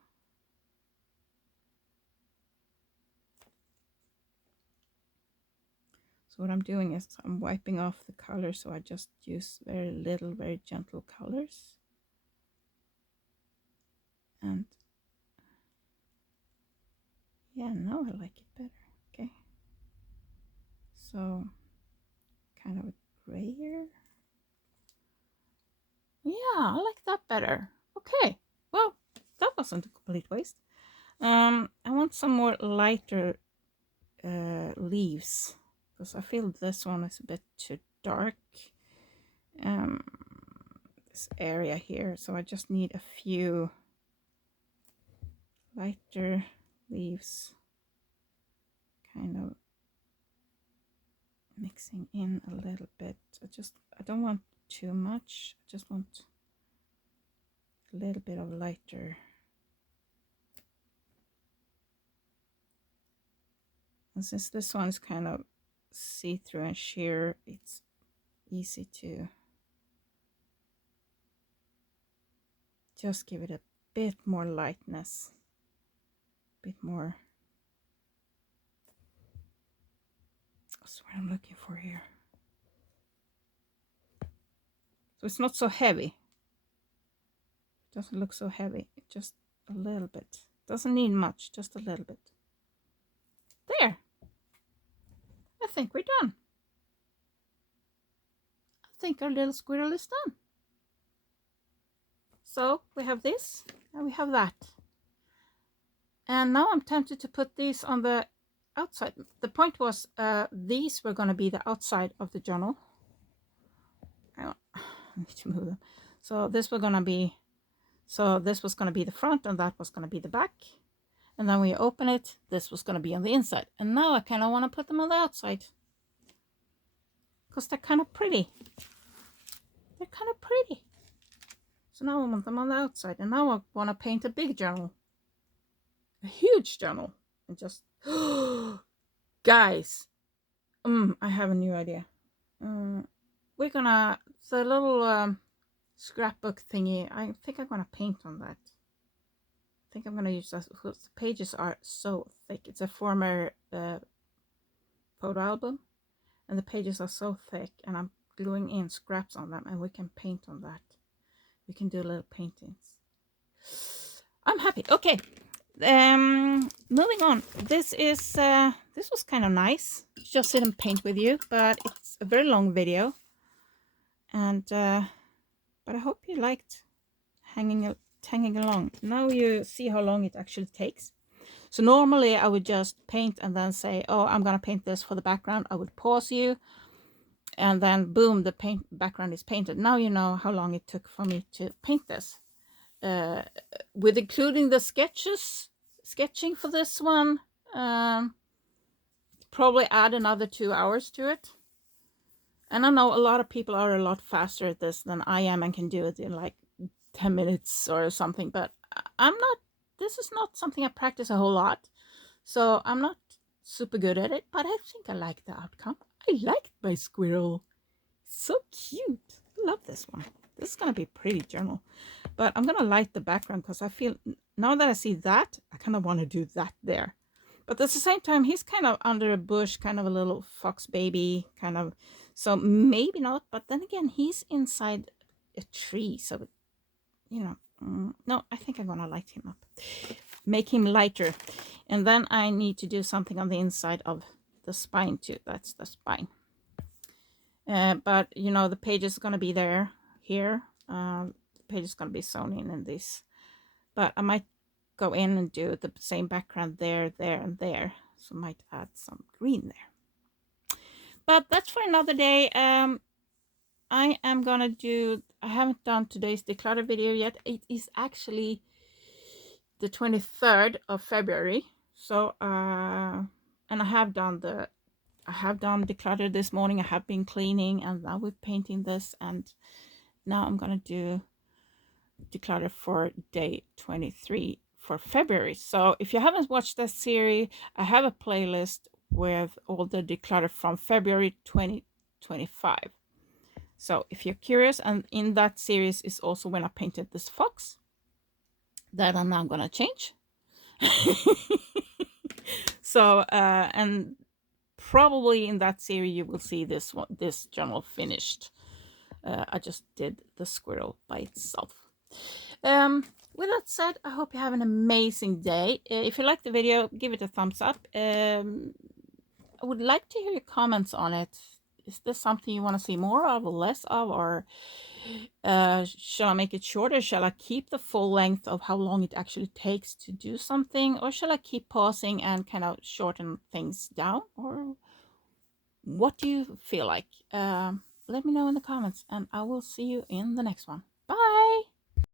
So what I'm doing is I'm wiping off the color, so I just use very little, very gentle colors. And yeah, now I like it better. Okay. So kind of a grayer. Yeah, I like that better. Okay, well, that wasn't a complete waste. I want some more lighter leaves, because I feel this one is a bit too dark. This area here, so I just need a few lighter leaves, kind of mixing in a little bit. I don't want too much. I just want a little bit of lighter. And since this one is kind of see-through and sheer, it's easy to just give it a bit more lightness, a bit more. That's what I'm looking for here. So it's not so heavy. It doesn't look so heavy. Just a little bit. Doesn't need much, just a little bit. There. I think we're done. I think our little squirrel is done. So we have this and we have that. And now I'm tempted to put these on the outside. The point was these were going to be the outside of the journal. I need to move them. So this was going to be, this was going to be the front, and that was going to be the back. And then when you open it, this was going to be on the inside. And now I kind of want to put them on the outside, because they're kind of pretty. They're kind of pretty. So now I want them on the outside. And now I want to paint a big journal. A huge journal. And just, guys, I have a new idea. We're gonna, the little scrapbook thingy, I think I'm gonna paint on that. think I'm gonna use this because the pages are so thick. It's a former photo album, and the pages are so thick, and I'm gluing in scraps on them, and we can paint on that. We can do little paintings. I'm happy. Okay, moving on. This was kind of nice. Just sit and paint with you, but it's a very long video, and but I hope you liked hanging along. Now you see how long it actually takes. So normally I would just paint and then say, oh, I'm gonna paint this for the background. I would pause you, and then boom, the background is painted. Now you know how long it took for me to paint this. With including the sketching for this one, probably add another 2 hours to it. And I know a lot of people are a lot faster at this than I am and can do it in like 10 minutes or something, but I'm not. This is not something I practice a whole lot, so I'm not super good at it, but I think I like the outcome. I liked my squirrel. So cute. I love this one. This is gonna be a pretty journal, but I'm gonna light the background because I feel now that I see that, I kind of want to do that there. But at the same time, he's kind of under a bush, kind of a little fox baby, kind of. So maybe not, but then again, he's inside a tree, so, you know, no, I think I'm gonna light him up. Make him lighter. And then I need to do something on the inside of the spine too. That's the spine. But, you know, the page is gonna be there, here. The page is gonna be sewn in this. But I might go in and do the same background there, there, and there. So I might add some green there. But that's for another day. I am gonna do, I haven't done today's declutter video yet. It is actually the 23rd of February. So, and I have done declutter this morning. I have been cleaning, and now we're painting this, and now I'm gonna do declutter for day 23 for February. So if you haven't watched that series, I have a playlist with all the declutter from February 2025. So if you're curious, and in that series is also when I painted this fox that I'm now gonna change. So and probably in that series you will see this journal finished. I just did the squirrel by itself. With that said, I hope you have an amazing day. If you like the video, give it a thumbs up. I would like to hear your comments on it. Is this something you want to see more of or less of, or shall I make it shorter? Shall I keep the full length of how long it actually takes to do something, or shall I keep pausing and kind of shorten things down? Or what do you feel like? Let me know in the comments, and I will see you in the next one. Bye!